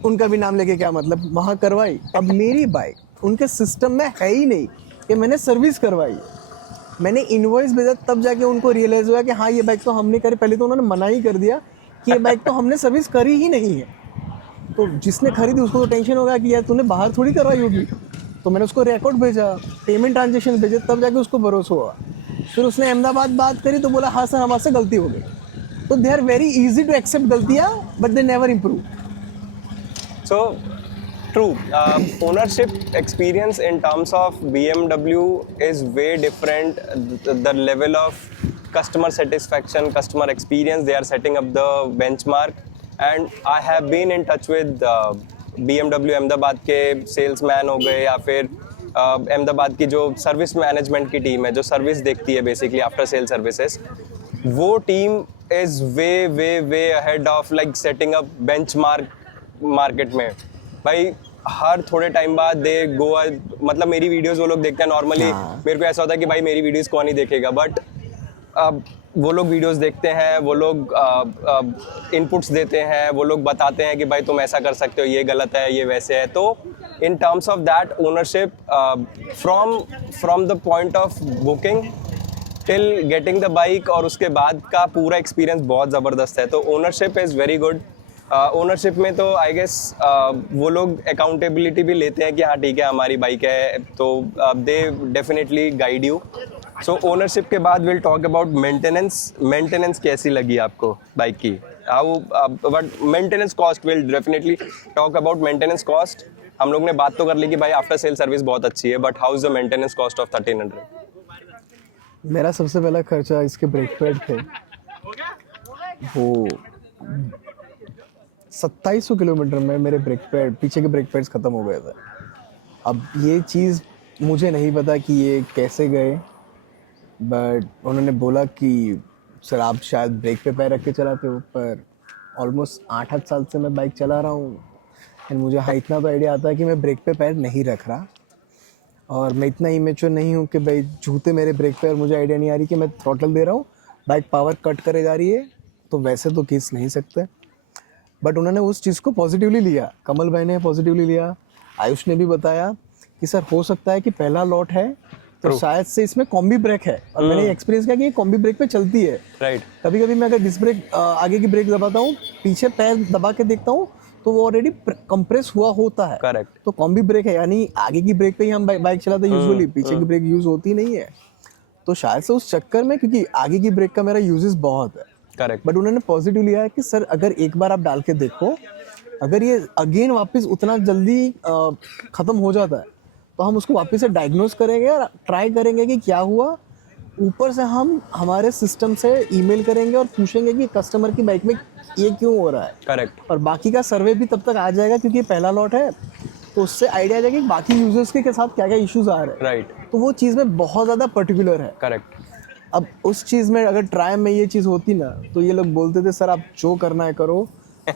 उनका भी नाम लेके क्या मतलब, वहाँ करवाई। अब मेरी बाइक उनके सिस्टम में है ही नहीं कि मैंने सर्विस करवाई। मैंने इनवॉइस भेजा तब जाके उनको रियलाइज हुआ कि हाँ ये बाइक तो हमने करी। पहले तो उन्होंने मना ही कर दिया कि ये बाइक तो हमने सर्विस करी ही नहीं है। तो जिसने खरीदी उसको तो टेंशन होगा कि यार तूने बाहर थोड़ी करवाई होगी। तो मैंने उसको रिकॉर्ड भेजा, पेमेंट ट्रांजेक्शन भेजे, तब जाके उसको भरोसा हुआ। फिर उसने अहमदाबाद बात करी तो बोला हाँ सर हमारे से गलती हो गई। तो they are very easy to accept गलतियाँ, but they never improve. So, true. Ownership experience in terms of BMW is way different. The level of customer satisfaction, customer experience, they are setting up the benchmark. And I have been in touch with BMW Ahmedabad के salesman हो गए या फिर अहमदाबाद की जो service management की team है जो सर्विस देखती है बेसिकली आफ्टर सेल सर्विसेज, वो team is way way way ahead of like setting up benchmark market में। भाई हर थोड़े टाइम बाद दे गो, मतलब मेरी वीडियोस वो लोग देखते हैं नॉर्मली। मेरे को ऐसा होता है कि भाई मेरी वीडियोस कौन ही देखेगा, बट वो लोग वीडियोस देखते हैं, वो लोग इनपुट्स देते हैं, वो लोग बताते हैं कि भाई तुम ऐसा कर सकते हो, ये गलत है, ये वैसे है। तो in terms of that ownership from the point of booking till getting the bike और उसके बाद का पूरा एक्सपीरियंस बहुत ज़बरदस्त है। तो ownership is very good. Ownership में तो आई गेस वो लोग अकाउंटेबिलिटी भी लेते हैं कि हाँ ठीक है हमारी बाइक है, तो they definitely guide you. So ownership के बाद विल टॉक अबाउट मेंटेनेंस कैसी लगी आपको बाइक की, how, but maintenance cost will definitely talk about maintenance cost. हम लोग ने बात तो कर ली कि भाई आफ्टर सेल सर्विस बहुत अच्छी है, but how is the maintenance cost of 1300? मेरा सबसे पहला खर्चा इसके ब्रेक पैड थे, वो 2700 किलोमीटर में मेरे ब्रेक पैड, पीछे के ब्रेक पैड्स ख़त्म हो गए थे। अब ये चीज़ मुझे नहीं पता कि ये कैसे गए, बट उन्होंने बोला कि सर आप शायद ब्रेक पे पैर रख के चलाते हो, पर ऑलमोस्ट 8 साल से मैं बाइक चला रहा हूँ एंड मुझे हाँ इतना तो आइडिया आता है कि मैं ब्रेक पे पैर नहीं रख रहा। और मैं इतना इमेच्योर नहीं हूँ कि भाई जूते मेरे ब्रेक पे और मुझे आइडिया नहीं आ रही कि मैं थ्रॉटल दे रहा हूँ, बाइक पावर कट करे जा रही है, तो वैसे तो खींच नहीं सकते। बट उन्होंने उस चीज़ को पॉजिटिवली लिया, कमल भाई ने पॉजिटिवली लिया, आयुष ने भी बताया कि सर हो सकता है कि पहला लॉट है तो शायद से इसमें कॉम्बी ब्रेक है। और मैंने एक्सपीरियंस किया कि ये कॉम्बी ब्रेक पे चलती है। राइट। कभी कभी मैं अगर डिस्क ब्रेक आगे की ब्रेक दबाता हूँ, पीछे पैर दबा के देखता हूँ तो वो ऑलरेडी कंप्रेस हुआ होता है। करेक्ट। तो कॉम्बी ब्रेक है, यानी आगे की ब्रेक पे ही हम बाइक चलाते हैं यूजुअली, पीछे की ब्रेक यूज होती नहीं है। तो शायद से उस चक्कर में, क्योंकि आगे की ब्रेक का मेरा यूजेस बहुत है। करेक्ट। बट उन्होंने पॉजिटिव लिया है कि सर अगर एक बार आप डाल के देखो, अगर ये अगेन वापस उतना जल्दी ख़त्म हो जाता है तो हम उसको वापस से डायग्नोज करेंगे और ट्राई करेंगे कि क्या हुआ। ऊपर से हम हमारे सिस्टम से ईमेल करेंगे और पूछेंगे कि कस्टमर की बाइक में ये क्यों हो रहा है। करेक्ट। और बाकी का सर्वे भी तब तक आ जाएगा क्योंकि ये पहला लॉट है, तो उससे आइडिया आ जाएगा कि बाकी यूजर्स के साथ क्या क्या इश्यूज आ रहे हैं। राइट। तो वो चीज़ में बहुत ज़्यादा पर्टिकुलर है। करेक्ट। अब उस चीज़ में अगर ट्राई में ये चीज़ होती ना, तो ये लोग बोलते थे सर आप जो करना है करो,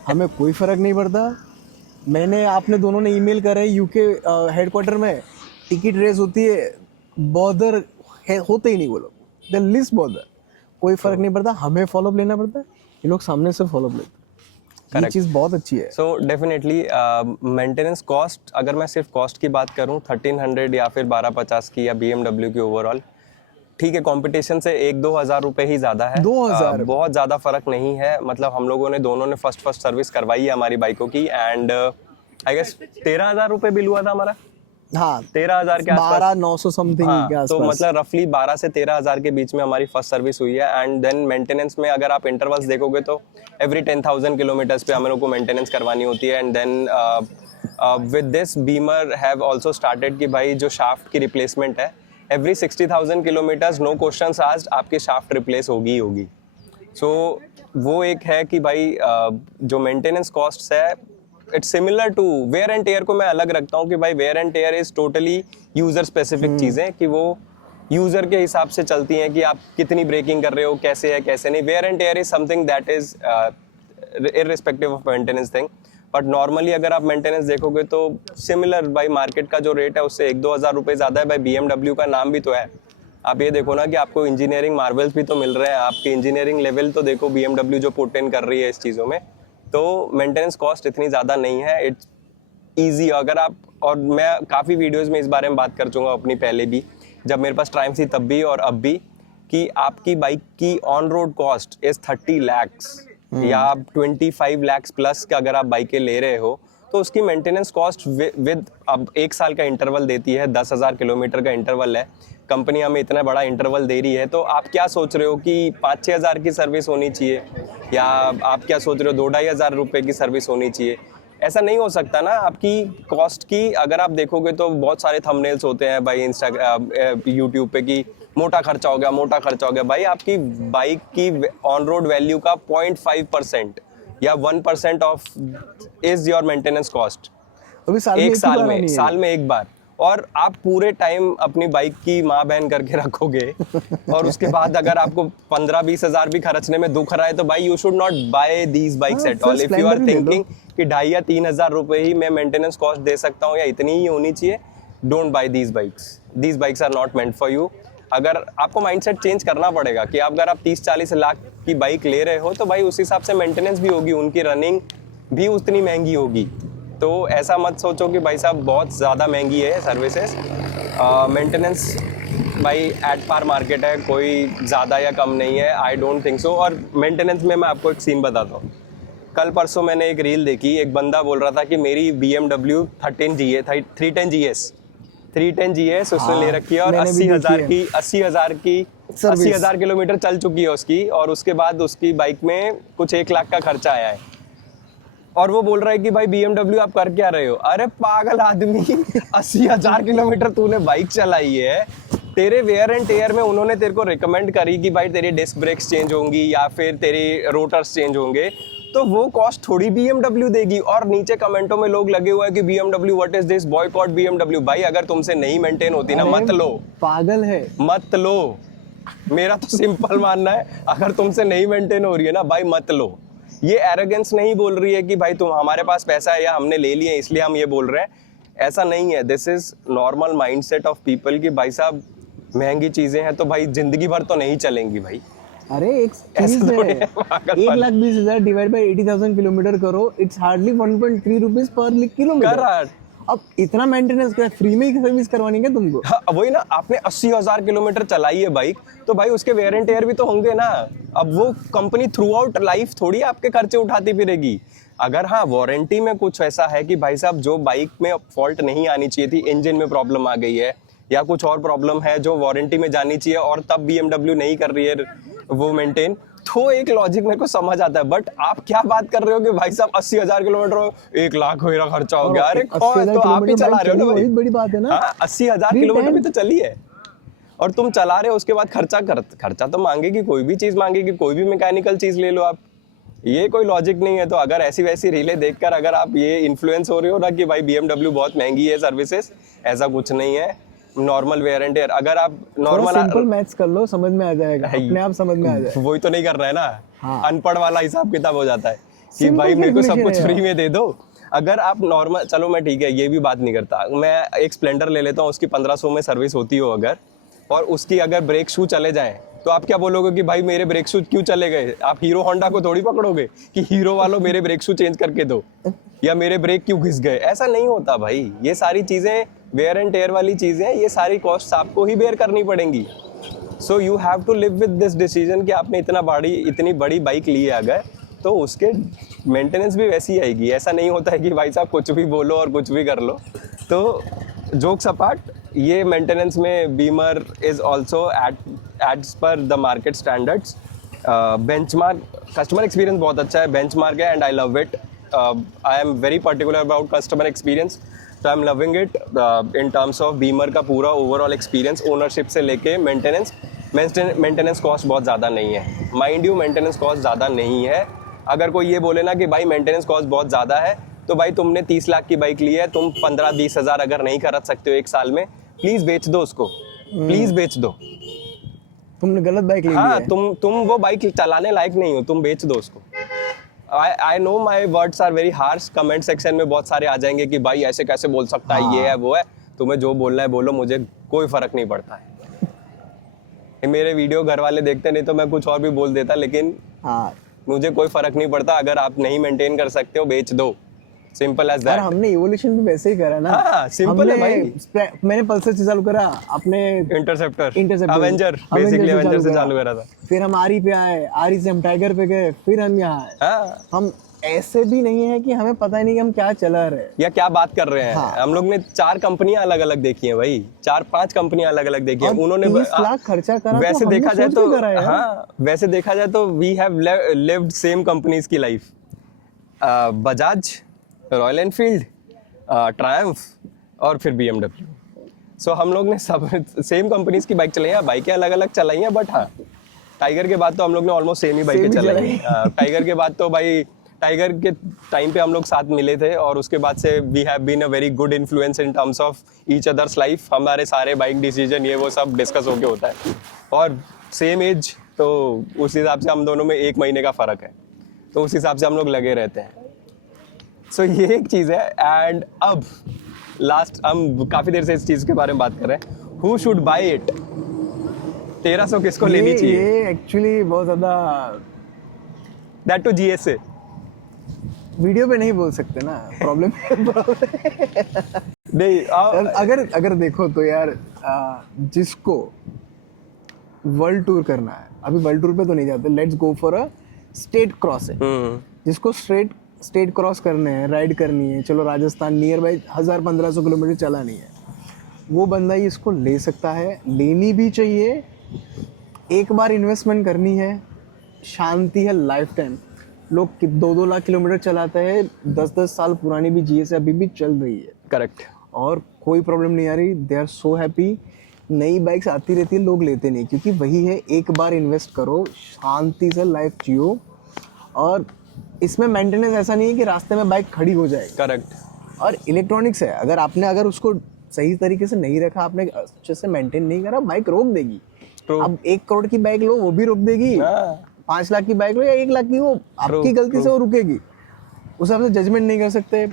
हमें कोई फ़र्क नहीं पड़ता। मैंने आपने दोनों ने ईमेल करे यूके हेडक्वार्टर में, टिकट रेस होती है, बॉर्डर होते ही नहीं वो लोग, द लिस्ट बॉर्डर, कोई फ़र्क नहीं पड़ता, हमें फॉलोअप लेना पड़ता है, ये लोग सामने से फॉलोअप लेते हैं। ये चीज़ बहुत अच्छी है। सो डेफिनेटली मेंटेनेंस कॉस्ट, अगर मैं सिर्फ कॉस्ट की बात करूं 1300 या फिर 1250 की या BMW की ओवरऑल, ठीक है, कंपटीशन से 1-2 हज़ार रुपये ही ज़्यादा है। 2000 बहुत ज़्यादा फर्क नहीं है। मतलब हम लोगों ने दोनों ने फर्स्ट सर्विस करवाई है हमारी बाइकों की, एंड आई गेस 13,000 रुपये बिल हुआ था हमारा। हाँ, 13,000 के आसपास, 12,900 समथिंग के आसपास। तो मतलब रफली 12 से 13,000 के बीच में हमारी फर्स्ट सर्विस हुई है। एंड देन मेंटेनेंस में अगर आप इंटरवल्स देखोगे तो एवरी 10,000 किलोमीटर्स पे हम लोग को मेंटेनेंस करवानी होती है। And then with this beemer have also started कि भाई जो शाफ्ट की रिप्लेसमेंट है, every 60,000 kilometres no questions asked आपकी शाफ्ट रिप्लेस होगी ही होगी। सो वो एक है कि भाई जो मेंटेनेंस कॉस्ट्स है, it's similar to wear and tear को मैं अलग रखता हूँ कि भाई wear and tear is totally user specific चीज़ें, कि वो यूजर के हिसाब से चलती हैं कि आप कितनी ब्रेकिंग कर रहे हो, कैसे है कैसे नहीं। Wear and tear is something that is irrespective of maintenance thing. But normally अगर आप मेंटेनेंस देखोगे तो सिमिलर, भाई मार्केट का जो रेट है उससे 1-2 हज़ार रुपये ज़्यादा है। भाई BMW का नाम भी तो है, आप ये देखो ना कि आपको इंजीनियरिंग मार्वल्स भी तो मिल रहे हैं, आपकी इंजीनियरिंग लेवल तो देखो BMW जो पुट इन कर रही है इस चीज़ों में। तो मेंटेनेंस कॉस्ट इतनी ज़्यादा नहीं है, इट्स ईजी। अगर आप, और मैं काफ़ी वीडियोज़ में इस बारे में बात कर चुका हूँ अपनी पहले भी, जब मेरे पास ट्रायम्फ थी तब भी और अब भी, कि आपकी बाइक की on road cost is 30 lakhs या आप 25 lakhs प्लस का अगर आप बाइकें ले रहे हो तो उसकी मेंटेनेंस कॉस्ट विद अब 1 साल का इंटरवल देती है, 10,000 किलोमीटर का इंटरवल है, कंपनी हमें इतना बड़ा इंटरवल दे रही है, तो आप क्या सोच रहे हो कि 5-6 हज़ार की सर्विस होनी चाहिए, या आप क्या सोच रहे हो 2-2.5 हज़ार रुपये की सर्विस होनी चाहिए? ऐसा नहीं हो सकता ना। आपकी कॉस्ट की अगर आप देखोगे तो बहुत सारे थंबनेल्स होते हैं भाई यूट्यूब पे कि मोटा खर्चा हो गया, मोटा खर्चा हो गया। भाई आपकी बाइक की ऑन रोड वैल्यू का 0.5% या 1% of is your maintenance cost अभी साल में एक एक ही बार आनी है। साल में एक बार, और आप पूरे टाइम अपनी बाइक की माँ बहन करके रखोगे और उसके बाद अगर आपको 15-20 हज़ार भी खर्चने में दुख रहा है तो भाई you should not buy these bikes at all. If you are thinking कि 2.5 या 3 हज़ार रुपए ही मैं मेंटेनेंस कॉस्ट दे सकता हूँ या इतनी ही होनी चाहिए, don't buy these bikes are not meant for you. अगर आपको माइंडसेट चेंज करना पड़ेगा कि अगर आप 30-40 लाख की बाइक ले रहे हो तो भाई उस हिसाब से मेंटेनेंस भी होगी, उनकी रनिंग भी उतनी महंगी होगी। तो ऐसा मत सोचो कि भाई साहब बहुत ज़्यादा महंगी है सर्विसेज। मेंटेनेंस भाई एट पार मार्केट है, कोई ज़्यादा या कम नहीं है, आई डोंट थिंक सो। और मेंटेनेंस में मैं आपको एक सीन बताता हूँ। कल परसों मैंने एक रील देखी, एक बंदा बोल रहा था कि मेरी BMW 310 GS उसने ले रखी है और 80,000 किलोमीटर चल चुकी है उसकी, और उसके बाद उसकी बाइक में कुछ 1 लाख का खर्चा आया है। और वो बोल रहा है कि भाई BMW आप कर क्या रहे हो? अरे पागल आदमी, 80,000 किलोमीटर तूने बाइक चलाई है, तेरे वेयर एंड टेयर में उन्होंने तेरे को रिकमेंड करी कि भाई तेरी डिस्क ब्रेक्स चेंज होंगी या फिर तेरी रोटर्स चेंज होंगे, तो वो कॉस्ट थोड़ी BMW देगी। और नीचे कमेंटों में लोग लगे हुए हैं कि BMW what is this, boycott BMW। भाई अगर तुमसे नहीं मेंटेन होती ना, मत लो, पागल है, मत लो। मेरा तो सिंपल मानना है, अगर तुमसे नहीं मेंटेन हो रही है ना भाई मत लो। ये एरोगेंस नहीं बोल रही है कि भाई तुम हमारे पास पैसा है या हमने ले लिए इसलिए हम ये बोल रहे हैं, ऐसा नहीं है। This is normal mindset of people कि भाई साहब महंगी चीजें हैं तो भाई जिंदगी भर तो नहीं चलेंगी भाई। अरे एक चीज है, 1,20,000 डिवाइड बाय 80,000 किलोमीटर करो, it's hardly 1.3 rupees per kilometre. Correct. अब इतना मेंटेनेंस क्या फ्री में ही सर्विस करवानी है तुमको? हाँ, वही ना, आपने 80,000 किलोमीटर चलाई है बाइक तो भाई उसके वेयर एंड टेयर भी तो होंगे ना। अब वो कंपनी थ्रू आउट लाइफ थोड़ी आपके खर्चे उठाती फिरेगी। अगर हाँ वारंटी में कुछ ऐसा है कि भाई साहब जो बाइक में फॉल्ट नहीं आनी चाहिए थी, इंजन में प्रॉब्लम आ गई है या कुछ और प्रॉब्लम है जो वारंटी में जानी चाहिए और तब BMW नहीं कर रही है वो मेंटेन, तो एक लॉजिक मेरे को समझ आता है। बट आप क्या बात कर रहे हो कि भाई साहब 80,000 किलोमीटर 1 लाख मेरा खर्चा हो गया? अरे कौन, तो आप ही चला रहे हो ना भाई, बड़ी बात है ना। हाँ, 80,000 किलोमीटर भी तो चली है और तुम चला रहे हो, उसके बाद खर्चा तो मांगेगी, कोई भी चीज मांगेगी, कोई भी मैकेनिकल चीज ले लो आप। ये कोई लॉजिक नहीं है। तो अगर ऐसी वैसी रीलें देखकर अगर आप ये इन्फ्लुएंस हो रहे हो ना कि भाई BMW बहुत महंगी है सर्विसेज, ऐसा कुछ नहीं है। नॉर्मल वेयर एंड टेयर, अगर आप नॉर्मल सिंपल मैथ्स कर लो, समझ में आ जाएगा, अपने आप समझ में आ जाएगा। वही तो नहीं कर रहा है ना। हाँ। अनपढ़ वाला हिसाब किताब हो जाता है कि Simple भाई मेरे को सब calculation कुछ है फ्री यार। में दे दो। अगर आप नॉर्मल, चलो मैं ठीक है ये भी बात नहीं करता, मैं एक स्प्लेंडर ले लेता हूँ, उसकी 1500 में सर्विस होती हो अगर, और उसकी अगर ब्रेक शू चले जाएं तो आप क्या बोलोगे कि भाई मेरे ब्रेक शू क्यों चले गए? आप हीरो होंडा को थोड़ी पकड़ोगे कि हीरो वालों मेरे ब्रेक शू चेंज करके दो या मेरे ब्रेक क्यों घिस गए। ऐसा नहीं होता भाई। ये सारी चीजें वेयर एंड टेयर वाली चीजें, ये सारी कॉस्ट आपको ही बेयर करनी पड़ेंगी। So you have to live with this decision कि आपने इतनी बड़ी बाइक ली है अगर, तो उसके मेंटेनेंस भी वैसी आएगी। ऐसा नहीं होता है कि भाई साहब कुछ भी बोलो और कुछ भी कर लो। तो जोक्स अपार्ट, ये मेंटेनेंस में beemer is also as per the market standards. Benchmark customer experience बहुत अच्छा है, बेंचमार्क है and I love it. I am very particular about customer experience, तो I am loving it in terms of beemer का पूरा overall experience, ownership से लेके maintenance cost बहुत ज़्यादा नहीं है। माइंड यू मेंटेनेंस कॉस्ट ज़्यादा नहीं है। अगर कोई ये बोले ना कि भाई मेंटेनेंस कॉस्ट बहुत ज़्यादा है, तो भाई तुमने 30 लाख की बाइक ली है, तुम 15-20 हज़ार अगर नहीं खर्च सकते हो एक साल में, प्लीज़ बेच दो उसको, प्लीज़ बेच दो। तुमने गलत बाइक ली हाँ, है। तुम वो बाइक चलाने लायक नहीं हो, तुम बेच दो उसको। I know my words are very harsh, comment section में बहुत सारे आ जाएंगे कि भाई ऐसे कैसे बोल सकता है, ये है वो है। तुम्हें जो बोलना है बोलो, मुझे कोई फर्क नहीं पड़ता है। मेरे वीडियो घर वाले देखते नहीं तो मैं कुछ और भी बोल देता, लेकिन हाँ, मुझे कोई फर्क नहीं पड़ता। अगर आप नहीं मेंटेन कर सकते हो, बेच दो। सिंपल एज और दैट। हमने इवोल्यूशन भी वैसे ही करा ना। हाँ, simple है मैंने पल्सर से चालू करा, आपने इंटरसेप्टर, अवेंजर, बेसिकली अवेंजर से चालू करा था। फिर हम आरी पे आए, आरी से हम टाइगर पे गए, फिर हम यहाँ आए। हाँ, हम ऐसे भी नहीं है कि हमें पता ही नहीं कि हम क्या चला रहे हैं या क्या बात कर रहे हैं। हाँ। हम लोग ने 4 कंपनियां अलग अलग देखी हैं भाई, 4-5 कंपनियां अलग अलग देखी हैं। और उन्होंने 30 लाख खर्चा करा तो वैसे हमने देखा जाए सोच तो के करा है। हाँ, वैसे देखा जाए तो we have lived same companies की life. Bajaj, Royal Enfield, Triumph और फिर BMW। सो हम लोग ने सब सेम कंपनीज की बाइक चलाई है। बाइकें अलग अलग चलाई हैं, बट हाँ, टाइगर के बाद तो हम लोग ने ऑलमोस्ट सेम ही बाइकें Same ही चलाई चलाई हैं। टाइगर के बाद तो भाई, टाइगर के टाइम पे हम लोग साथ मिले थे और उसके बाद से we have been a very good influence in terms of each others life. हमारे सारे बाइक डिसीजन ये वो सब डिस्कस होके होता है, और सेम एज, तो उस हिसाब से हम दोनों में 1 महीने का फ़र्क है, तो उस हिसाब से हम लोग लगे रहते हैं। सो ये एक चीज़ है। एंड अब लास्ट, हम काफ़ी देर से इस चीज़ के बारे में बात कर रहे हैं, हु शुड बाई इट। 1300 किसको लेनी चाहिए? ये एक्चुअली बहुत ज्यादा दैट टू GS से। वीडियो पे नहीं बोल सकते ना, प्रॉब्लम नहीं, अगर देखो तो यार, जिसको वर्ल्ड टूर करना है, अभी वर्ल्ड टूर पे तो नहीं जाते, let's go for a state cross है। जिसको स्टेट क्रॉस करने हैं, राइड करनी है, चलो राजस्थान नियर बाई 1000-1500 किलोमीटर चलानी है, वो बंदा ही इसको ले सकता है, लेनी भी चाहिए। एक बार इन्वेस्टमेंट करनी है, शांति है लाइफ टाइम। लोग 2-2 लाख किलोमीटर चलाते हैं, 10-10 साल पुरानी भी GS अभी भी चल रही है, करेक्ट। और कोई प्रॉब्लम नहीं आ रही, दे आर सो हैप्पी। नई बाइक्स आती रहती है, लोग लेते नहीं, क्योंकि वही है, एक बार इन्वेस्ट करो, शांति से लाइफ जियो। और इसमें मेंटेनेंस ऐसा नहीं है कि रास्ते में बाइक खड़ी हो जाएगी। करेक्ट। और इलेक्ट्रॉनिक्स है, अगर उसको सही तरीके से नहीं रखा, आपने अच्छे से मेंटेन नहीं करा, बाइक रोक देगी। True. अब 1 करोड़ की बाइक लो, वो भी रोक देगी। 5 लाख की बाइक लो या 1 लाख की, वो आपकी गलती से वो रुकेगी। उस हिसाब से जजमेंट नहीं कर सकते।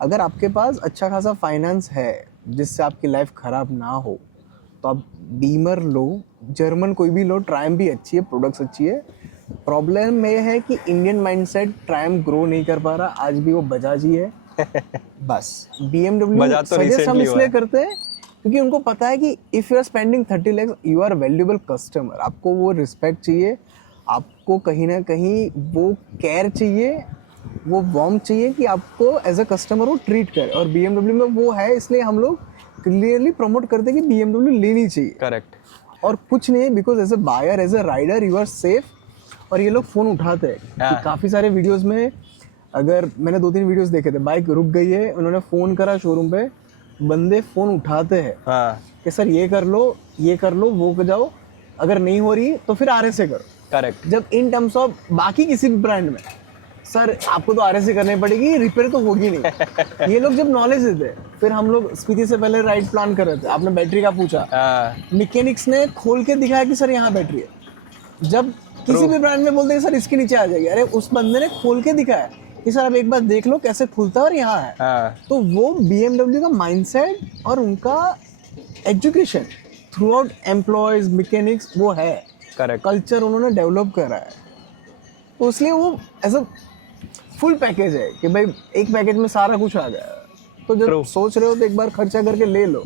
अगर आपके पास अच्छा खासा फाइनेंस है जिससे आपकी लाइफ खराब ना हो, तो आप बीमर लो, जर्मन कोई भी लो, ट्रायम्फ भी अच्छी है, प्रोडक्ट्स अच्छी है। प्रॉब्लम ये है कि इंडियन माइंडसेट ट्रायम्फ ग्रो नहीं कर पा रहा, आज भी वो बजाज ही है। बस BMW सजेस्ट हम इसलिए करते हैं क्योंकि उनको पता है कि if you are spending 30 lakhs, you are valuable customer. आपको वो रिस्पेक्ट चाहिए, आपको कहीं ना कहीं वो केयर चाहिए, वो वार्मथ चाहिए कि आपको एज अ कस्टमर वो ट्रीट करे। और BMW में वो है, इसलिए हम लोग क्लियरली प्रमोट करते हैं कि BMW लेनी चाहिए। करेक्ट। और कुछ नहीं, because as a buyer, as a rider, you are safe. और ये लोग फ़ोन उठाते हैं। काफ़ी सारे वीडियोज़ में, अगर मैंने 2-3 वीडियोज़ देखे थे, बाइक रुक गई है, उन्होंने फ़ोन करा शोरूम पे, बंदे फ़ोन उठाते हैं कि सर ये कर लो, ये कर लो, वो कर जाओ, अगर नहीं हो रही तो फिर RSA करो। करेक्ट। जब इन टर्म्स ऑफ बाकी किसी भी ब्रांड में, सर आपको तो RSA करनी पड़ेगी, रिपेयर तो होगी नहीं। ये लोग जब नॉलेज देते, फिर हम लोग स्पीति से पहले राइड प्लान कर रहे थे, आपने बैटरी का पूछा, मैकेनिक्स ने खोल के दिखाया कि सर यहाँ बैटरी है। जब किसी भी ब्रांड में बोलते हैं सर इसके नीचे आ जाएगी, अरे उस बंदे ने खोल के दिखाया कि सर आप एक बार देख लो कैसे खुलता है और यहाँ है। तो वो BMW का माइंडसेट और उनका education through out employees, mechanics, वो है। करेक्ट। कल्चर उन्होंने डेवलप करा है, तो इसलिए वो एज अ फुल पैकेज है कि भाई एक पैकेज में सारा कुछ आ गया। तो जब सोच रहे हो तो एक बार खर्चा करके ले लो।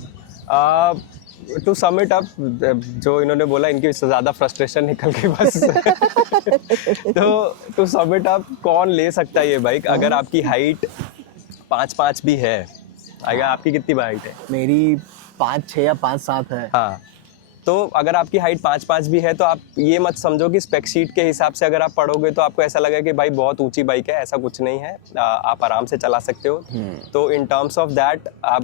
टू सम इट अप, जो इन्होंने बोला, इनकी ज़्यादा फ्रस्ट्रेशन निकल गई बस। तो टू सम इट अप, कौन ले सकता है ये बाइक? अगर आपकी हाइट 5'5" भी है, अगर आपकी कितनी हाइट है? मेरी 5'6" या 5'7" है। हाँ, तो अगर आपकी हाइट 5'5" भी है, तो आप ये मत समझो कि स्पेक शीट के हिसाब से अगर आप पढ़ोगे तो आपको ऐसा लगेगा कि भाई बहुत ऊंची बाइक है। ऐसा कुछ नहीं है, आप आराम से चला सकते हो। तो इन टर्म्स ऑफ दैट आप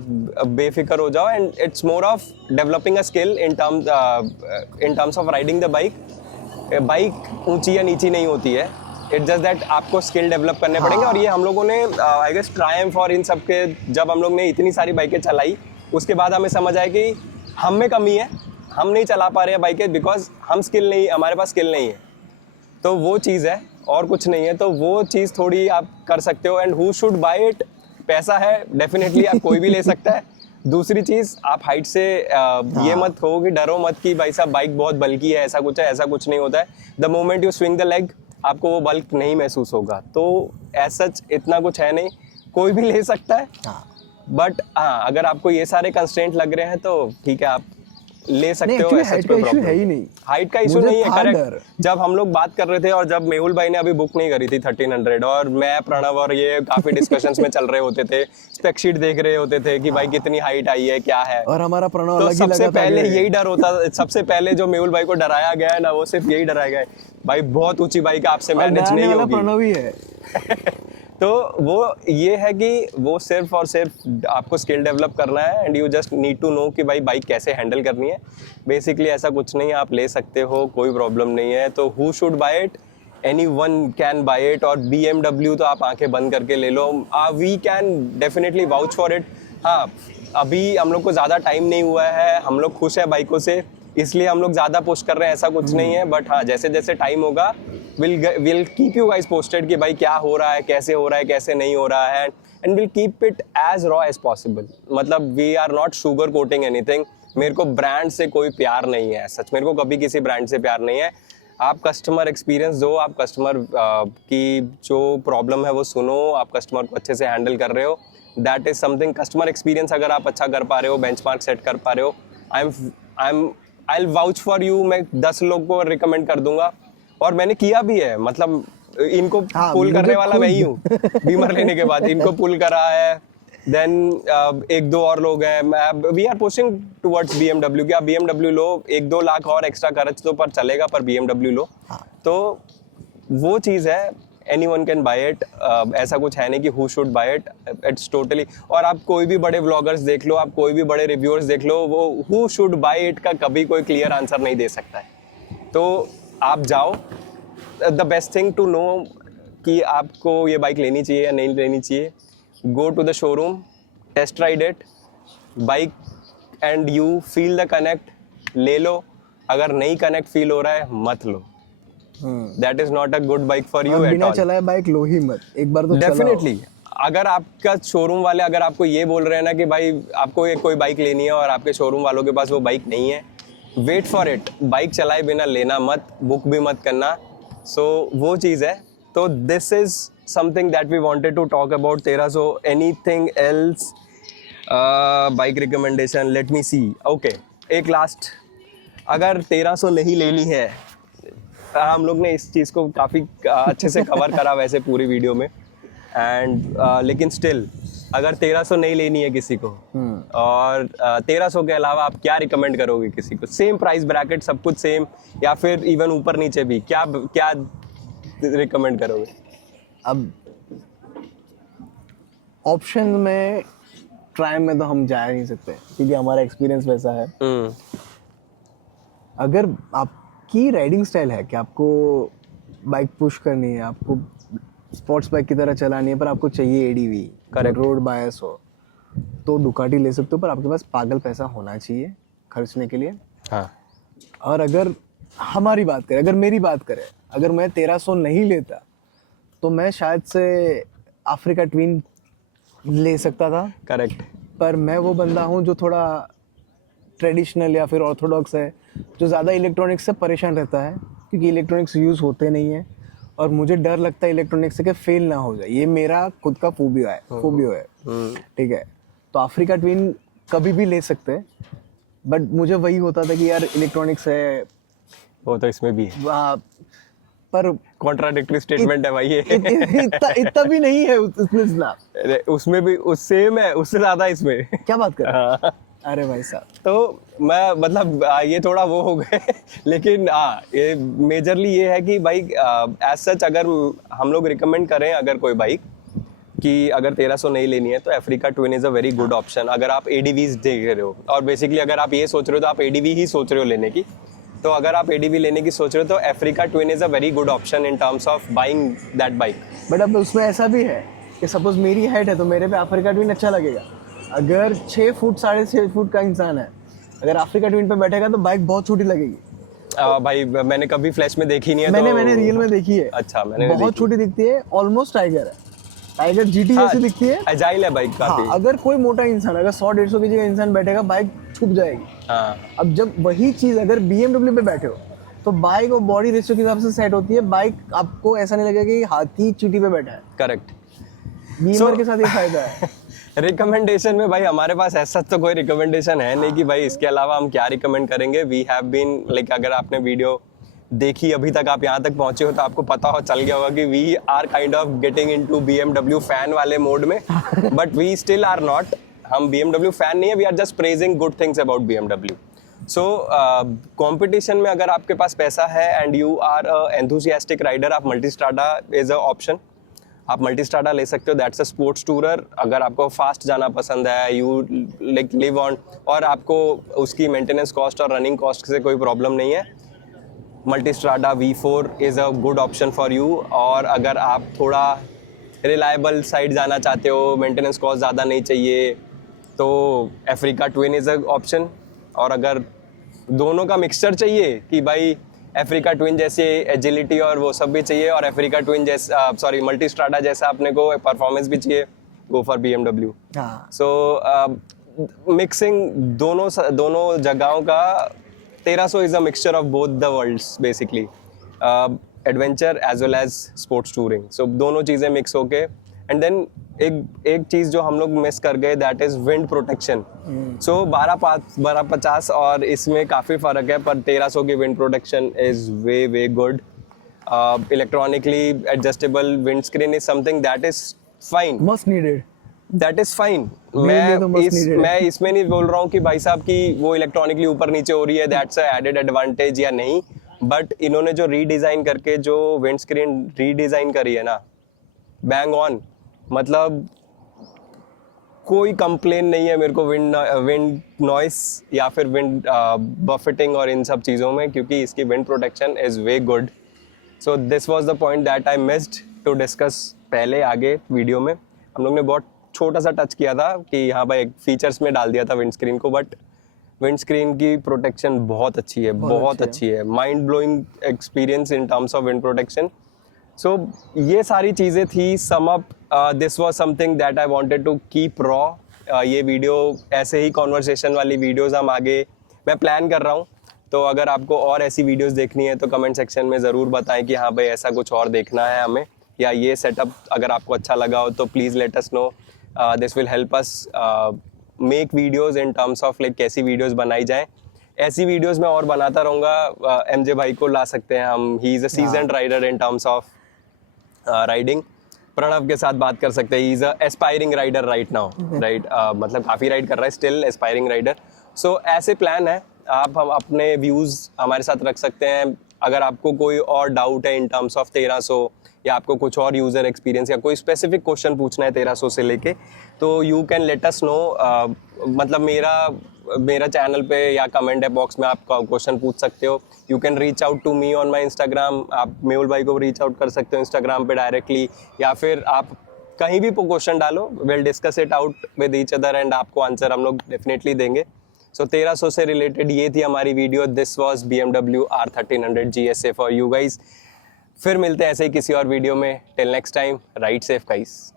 बेफिक्र हो जाओ, and it's more of developing a skill in terms of riding the bike. Bike ऊंची या नीची नहीं होती है, इट्स जस्ट दैट आपको स्किल डेवलप करने पड़ेंगे। और ये हम लोगों ने आई गेस ट्रायम्फ और इन सब के, जब हम लोग ने इतनी सारी बाइकें चलाई, उसके बाद हमें समझ आया कि हम में कमी है, हम नहीं चला पा रहे हैं बाइकें बिकॉज हम स्किल नहीं, हमारे पास स्किल नहीं है। तो वो चीज़ है और कुछ नहीं है। तो वो चीज़ थोड़ी आप कर सकते हो। And who should buy it? पैसा है, डेफिनेटली आप कोई भी ले सकता है। दूसरी चीज़, आप हाइट से ये मत हो कि डरो मत कि भाई साहब बाइक बहुत बल्की है, ऐसा कुछ है, ऐसा कुछ नहीं होता है। The moment you swing the leg, आपको वो बल्क नहीं महसूस होगा। तो एज सच इतना कुछ है नहीं। कोई भी ले सकता है, हाँ बट हाँ अगर आपको ये सारे कंस्ट्रेंट लग रहे हैं तो ठीक है, आप ले सकते हो। actually ऐसा height कोई का issue प्रॉब्लम है ही नहीं। हाइट का इशू मुझे नहीं है, था करेक्ट। डर। जब हम लोग बात कर रहे थे और जब मेहुल भाई ने अभी बुक नहीं करी थी 1300, और मैं प्रणव और ये काफी डिस्कशंस में चल रहे होते थे, स्पेक शीट देख रहे होते थे कि भाई कितनी हाइट आई है, क्या है। और हमारा प्रणव तो अलग ही सबसे लगा था पहले कि- यही डर होता, सबसे पहले जो मेहुल भाई को डराया गया है ना, वो सिर्फ यही डराया गया है, भाई बहुत ऊंची बाइक आपसे और मैनेज डराने नहीं वाला होगी। प्रणव ही है। तो वो ये है कि वो सिर्फ और सिर्फ आपको स्किल डेवलप करना है, and you just need to know कि भाई बाइक कैसे हैंडल करनी है। बेसिकली ऐसा कुछ नहीं है, आप ले सकते हो, कोई प्रॉब्लम नहीं है। तो who should buy it? Anyone can buy it. और BMW तो आप आंखें बंद करके ले लो, we can definitely vouch for it. हाँ, अभी हम लोग को ज़्यादा टाइम नहीं हुआ है, हम लोग खुश है बाइकों से, इसलिए हम लोग ज़्यादा पुश कर रहे हैं, ऐसा कुछ नहीं है। बट हाँ, जैसे जैसे टाइम होगा will keep you guys posted कि भाई क्या हो रहा है, कैसे हो रहा है, कैसे नहीं हो रहा है, and will keep it as raw as possible. मतलब we are not sugar coating anything. मेरे को ब्रांड से कोई प्यार नहीं है, सच मेरे को कभी किसी ब्रांड से प्यार नहीं है। आप कस्टमर एक्सपीरियंस दो, आप कस्टमर की जो प्रॉब्लम है वो सुनो, आप कस्टमर को अच्छे से हैंडल कर रहे हो, that is something. Customer experience अगर आप अच्छा कर पा रहे हो, बेंचमार्क सेट कर पा रहे हो, I will vouch for you. मैं 10 लोग को रिकमेंड कर दूंगा, और मैंने किया भी है। मतलब इनको हाँ, पुल करने मुझे वाला खुद- मैं ही हूँ। बीमर लेने के बाद इनको पुल करा है, देन एक दो और लोग हैं। We are pushing towards BMW की। आप BMW लो, 1-2 लाख और एक्स्ट्रा खर्च तो पर चलेगा, पर BMW लो। तो वो चीज़ है, एनीवन कैन बाय इट। ऐसा कुछ है नहीं कि who should buy it, it's totally. और आप कोई भी बड़े व्लॉगर्स देख लो, आप कोई भी बड़े रिव्यूअर्स देख लो, वो हु शुड बाय इट का कभी कोई क्लियर आंसर नहीं दे सकता है। तो आप जाओ, the best thing to know कि आपको ये बाइक लेनी चाहिए या नहीं लेनी चाहिए, go to the showroom, test ride it bike, and you feel the connect, ले लो। अगर नहीं कनेक्ट फील हो रहा है, मत लो। That is not a good bike for you और एट बिना ऑल। चलाए बाइक लो ही मत, एक बार तो चलाओ। डेफिनेटली, अगर आपका शोरूम वाले अगर आपको ये बोल रहे हैं ना कि भाई आपको एक कोई बाइक लेनी है और आपके शोरूम वालों के पास वो बाइक नहीं है, वेट फॉर इट। बाइक चलाए बिना लेना मत, बुक भी मत करना। सो वो चीज़ है। तो this is something that we wanted to talk about तेरा। So anything else, bike recommendation, let me see. Okay, एक लास्ट, अगर 1300 नहीं लेनी है, हम लोग ने इस चीज़ को काफ़ी अच्छे से कवर करा वैसे पूरी वीडियो में, एंड लेकिन स्टिल अगर 1300 नहीं लेनी है किसी को, और 1300 के अलावा आप क्या रिकमेंड करोगे किसी को? सेम प्राइस ब्रैकेट, सब कुछ सेम, या फिर इवन ऊपर नीचे भी, क्या क्या रिकमेंड करोगे? अब ऑप्शन में ट्राई में तो हम जा नहीं सकते क्योंकि हमारा एक्सपीरियंस वैसा है। अगर आपकी राइडिंग स्टाइल है कि आपको बाइक पुश करनी है, आपको स्पोर्ट्स बाइक की तरह चलानी है, पर आपको चाहिए एडीवी, Correct. रोड बायस हो, तो दुकाटी ले सकते हो, पर आपके पास पागल पैसा होना चाहिए खर्चने के लिए। हाँ, और अगर हमारी बात करें, अगर मेरी बात करें, अगर मैं 1300 नहीं लेता तो मैं शायद से अफ्रीका ट्विन ले सकता था। करेक्ट। पर मैं वो बंदा हूँ जो थोड़ा ट्रेडिशनल या फिर ऑर्थोडॉक्स है, जो ज़्यादा इलेक्ट्रॉनिक्स से परेशान रहता है क्योंकि इलेक्ट्रॉनिक्स यूज़ होते नहीं है, और मुझे डर लगता है इलेक्ट्रॉनिक्स से कि फेल ना हो जाए। ये मेरा खुद का फोबियो है। ठीक है, तो अफ्रीका ट्विन कभी भी ले सकते हैं, बट मुझे वही होता था कि यार इलेक्ट्रॉनिक्स है वो तो इसमें भी है, पर कॉन्ट्राडिक्टरी स्टेटमेंट है भाई ये। इतना भी नहीं है उसमें इतना। अरे, उसमें भी उस सेम है, उससे ज्यादा इसमें। क्या बात कर रहे हैं? हाँ। अरे भाई साहब, तो मैं मतलब ये थोड़ा वो हो गए लेकिन ये मेजरली ये है कि भाई एज सच अगर हम लोग रिकमेंड करें अगर कोई बाइक कि अगर 1300 नहीं लेनी है, तो Africa twin is a very good option. अगर आप एडीवीज देख रहे हो, और बेसिकली अगर आप ये सोच रहे हो तो आप एडीवी ही सोच रहे हो लेने की, तो अगर आप एडीवी लेने की सोच रहे हो तो Africa twin is a very good option in terms of buying that bike. But अब उसमें ऐसा भी है कि सपोज मेरी हाइट है तो मेरे पे अफ्रीका ट्विन अच्छा लगेगा। अगर 6 फुट 6.5 फुट का इंसान है, अगर अफ्रीका ट्विन पे बैठेगा तो बाइक बहुत छोटी लगेगी। भाई मैंने कभी फ्लैश में देखी नहीं है। मैंने रियल में देखी है। अच्छा, मैंने बहुत छोटी दिखती है, ऑलमोस्ट टाइगर है, टाइगर जीटी जैसी दिखती है। एजाइल है बाइक काफी। हाँ, अगर कोई मोटा इंसान, अगर 100-150 kg का इंसान बैठेगा, बाइक छुप जाएगी। हाँ, अब जब वही चीज अगर BMW पे बैठे हो तो बाइक और बॉडी रेशियो के हिसाब से सेट होती है। बाइक आपको ऐसा नहीं लगेगा कि हाथी चीटी पे बैठा है। करेक्ट। बीमर के साथ ये फायदा है। रिकमेंडेशन में भाई हमारे पास ऐसा तो कोई रिकमेंडेशन है नहीं कि भाई इसके अलावा हम क्या रिकमेंड करेंगे। वी हैव बीन लाइक, अगर आपने वीडियो देखी अभी तक आप यहाँ तक पहुंचे हो तो आपको पता हो चल गया होगा कि we are kind of getting into BMW fan वाले मोड में, but we still are not. हम BMW फैन नहीं है, we are just praising good things about BMW। So competition में अगर आपके पास पैसा है and you are enthusiastic rider, आप मल्टीस्ट्राडा इज अ ऑप्शन। आप मल्टीस्ट्राडा ले सकते हो, दैट्स अ स्पोर्ट्स टूरर। अगर आपको फास्ट जाना पसंद है, यू लाइक लिव ऑन, और आपको उसकी मेंटेनेंस कॉस्ट और रनिंग कॉस्ट से कोई प्रॉब्लम नहीं है, Multistrada V4 is a good option for you. और अगर आप थोड़ा रिलायबल साइड जाना चाहते हो, मेंटेनेंस कॉस्ट ज़्यादा नहीं चाहिए, तो Africa twin is a option. और अगर दोनों का मिक्सचर चाहिए कि भाई अफ्रीका ट्विन जैसे एजिलिटी और वो सब भी चाहिए और अफ्रीका ट्विन जैसा सॉरी मल्टीस्ट्राडा जैसा अपने को परफॉर्मेंस भी चाहिए, go for BMW। So mixing दोनों जगहों का 1300 is a mixture of both the worlds basically, adventure as well as sports touring. So दोनों चीज़ें मिक्स होके, एंड देन एक चीज़ जो हम लोग मिस कर गए, दैट इज़ विंड प्रोटेक्शन। सो 1250 और इसमें काफ़ी फ़र्क है, पर 1300 की wind protection is way good. Electronically adjustable wind screen is something that is fine, must needed, that is fine. तो मैं इसमें नहीं बोल रहा हूँ कि भाई साहब की वो इलेक्ट्रॉनिकली ऊपर नीचे हो रही है, दैट्स अ एडेड एडवांटेज या नहीं, बट इन्होंने जो रीडिज़ाइन करके जो विंड स्क्रीन रीडिज़ाइन करी है ना, बैंग ऑन। मतलब कोई कंप्लेन नहीं है मेरे को विंड नॉइस या फिर विंड बफेटिंग और इन सब चीज़ों में, क्योंकि इसकी wind protection is way good. So this was the point that I missed to discuss पहले आगे वीडियो में। हम लोग ने बहुत छोटा सा टच किया था कि हाँ भाई फीचर्स में डाल दिया था विंड स्क्रीन को, बट विंड स्क्रीन की प्रोटेक्शन बहुत अच्छी है, बहुत अच्छी है। Mind blowing experience in terms of wind protection. So ये सारी चीज़ें थी। Sum up, this was something that I wanted to keep raw. ये वीडियो ऐसे ही कॉन्वर्सेशन वाली वीडियोस हम आगे मैं प्लान कर रहा हूँ, तो अगर आपको और ऐसी वीडियोस देखनी है तो कमेंट सेक्शन में ज़रूर बताएं कि हाँ भाई ऐसा कुछ और देखना है हमें, या ये सेटअप अगर आपको अच्छा लगा हो तो please let us know. This will help us make videos in terms of like कैसी वीडियोज़ बनाई जाएँ। ऐसी वीडियोज़ मैं और बनाता रहूँगा। MJ भाई को ला सकते हैं हम, he is a seasoned rider in terms of riding. Pranav के साथ बात कर सकते हैं, he is a aspiring rider right now, right, मतलब काफ़ी राइड कर रहा है, स्टिल एस्पायरिंग राइडर। सो ऐसे प्लान है, हम अपने व्यूज़ हमारे साथ रख सकते हैं। अगर आपको कोई और डाउट है इन टर्म्स ऑफ 1300, या आपको कुछ और यूज़र एक्सपीरियंस या कोई स्पेसिफिक क्वेश्चन पूछना है 1300 से लेके, तो you can let us know. मतलब मेरा चैनल पे या कमेंट बॉक्स में आप क्वेश्चन पूछ सकते हो। You can reach out to me on my Instagram, आप मेहुल भाई को रीच आउट कर सकते हो इंस्टाग्राम पे डायरेक्टली, या फिर आप कहीं भी क्वेश्चन डालो, will discuss it out with each other and आपको आंसर हम लोग डेफिनेटली देंगे। सो 1300 से रिलेटेड ये थी हमारी video. This was BMW R1300 GSA for you guys. फिर मिलते हैं ऐसे ही किसी और वीडियो में। Till next time, ride safe guys.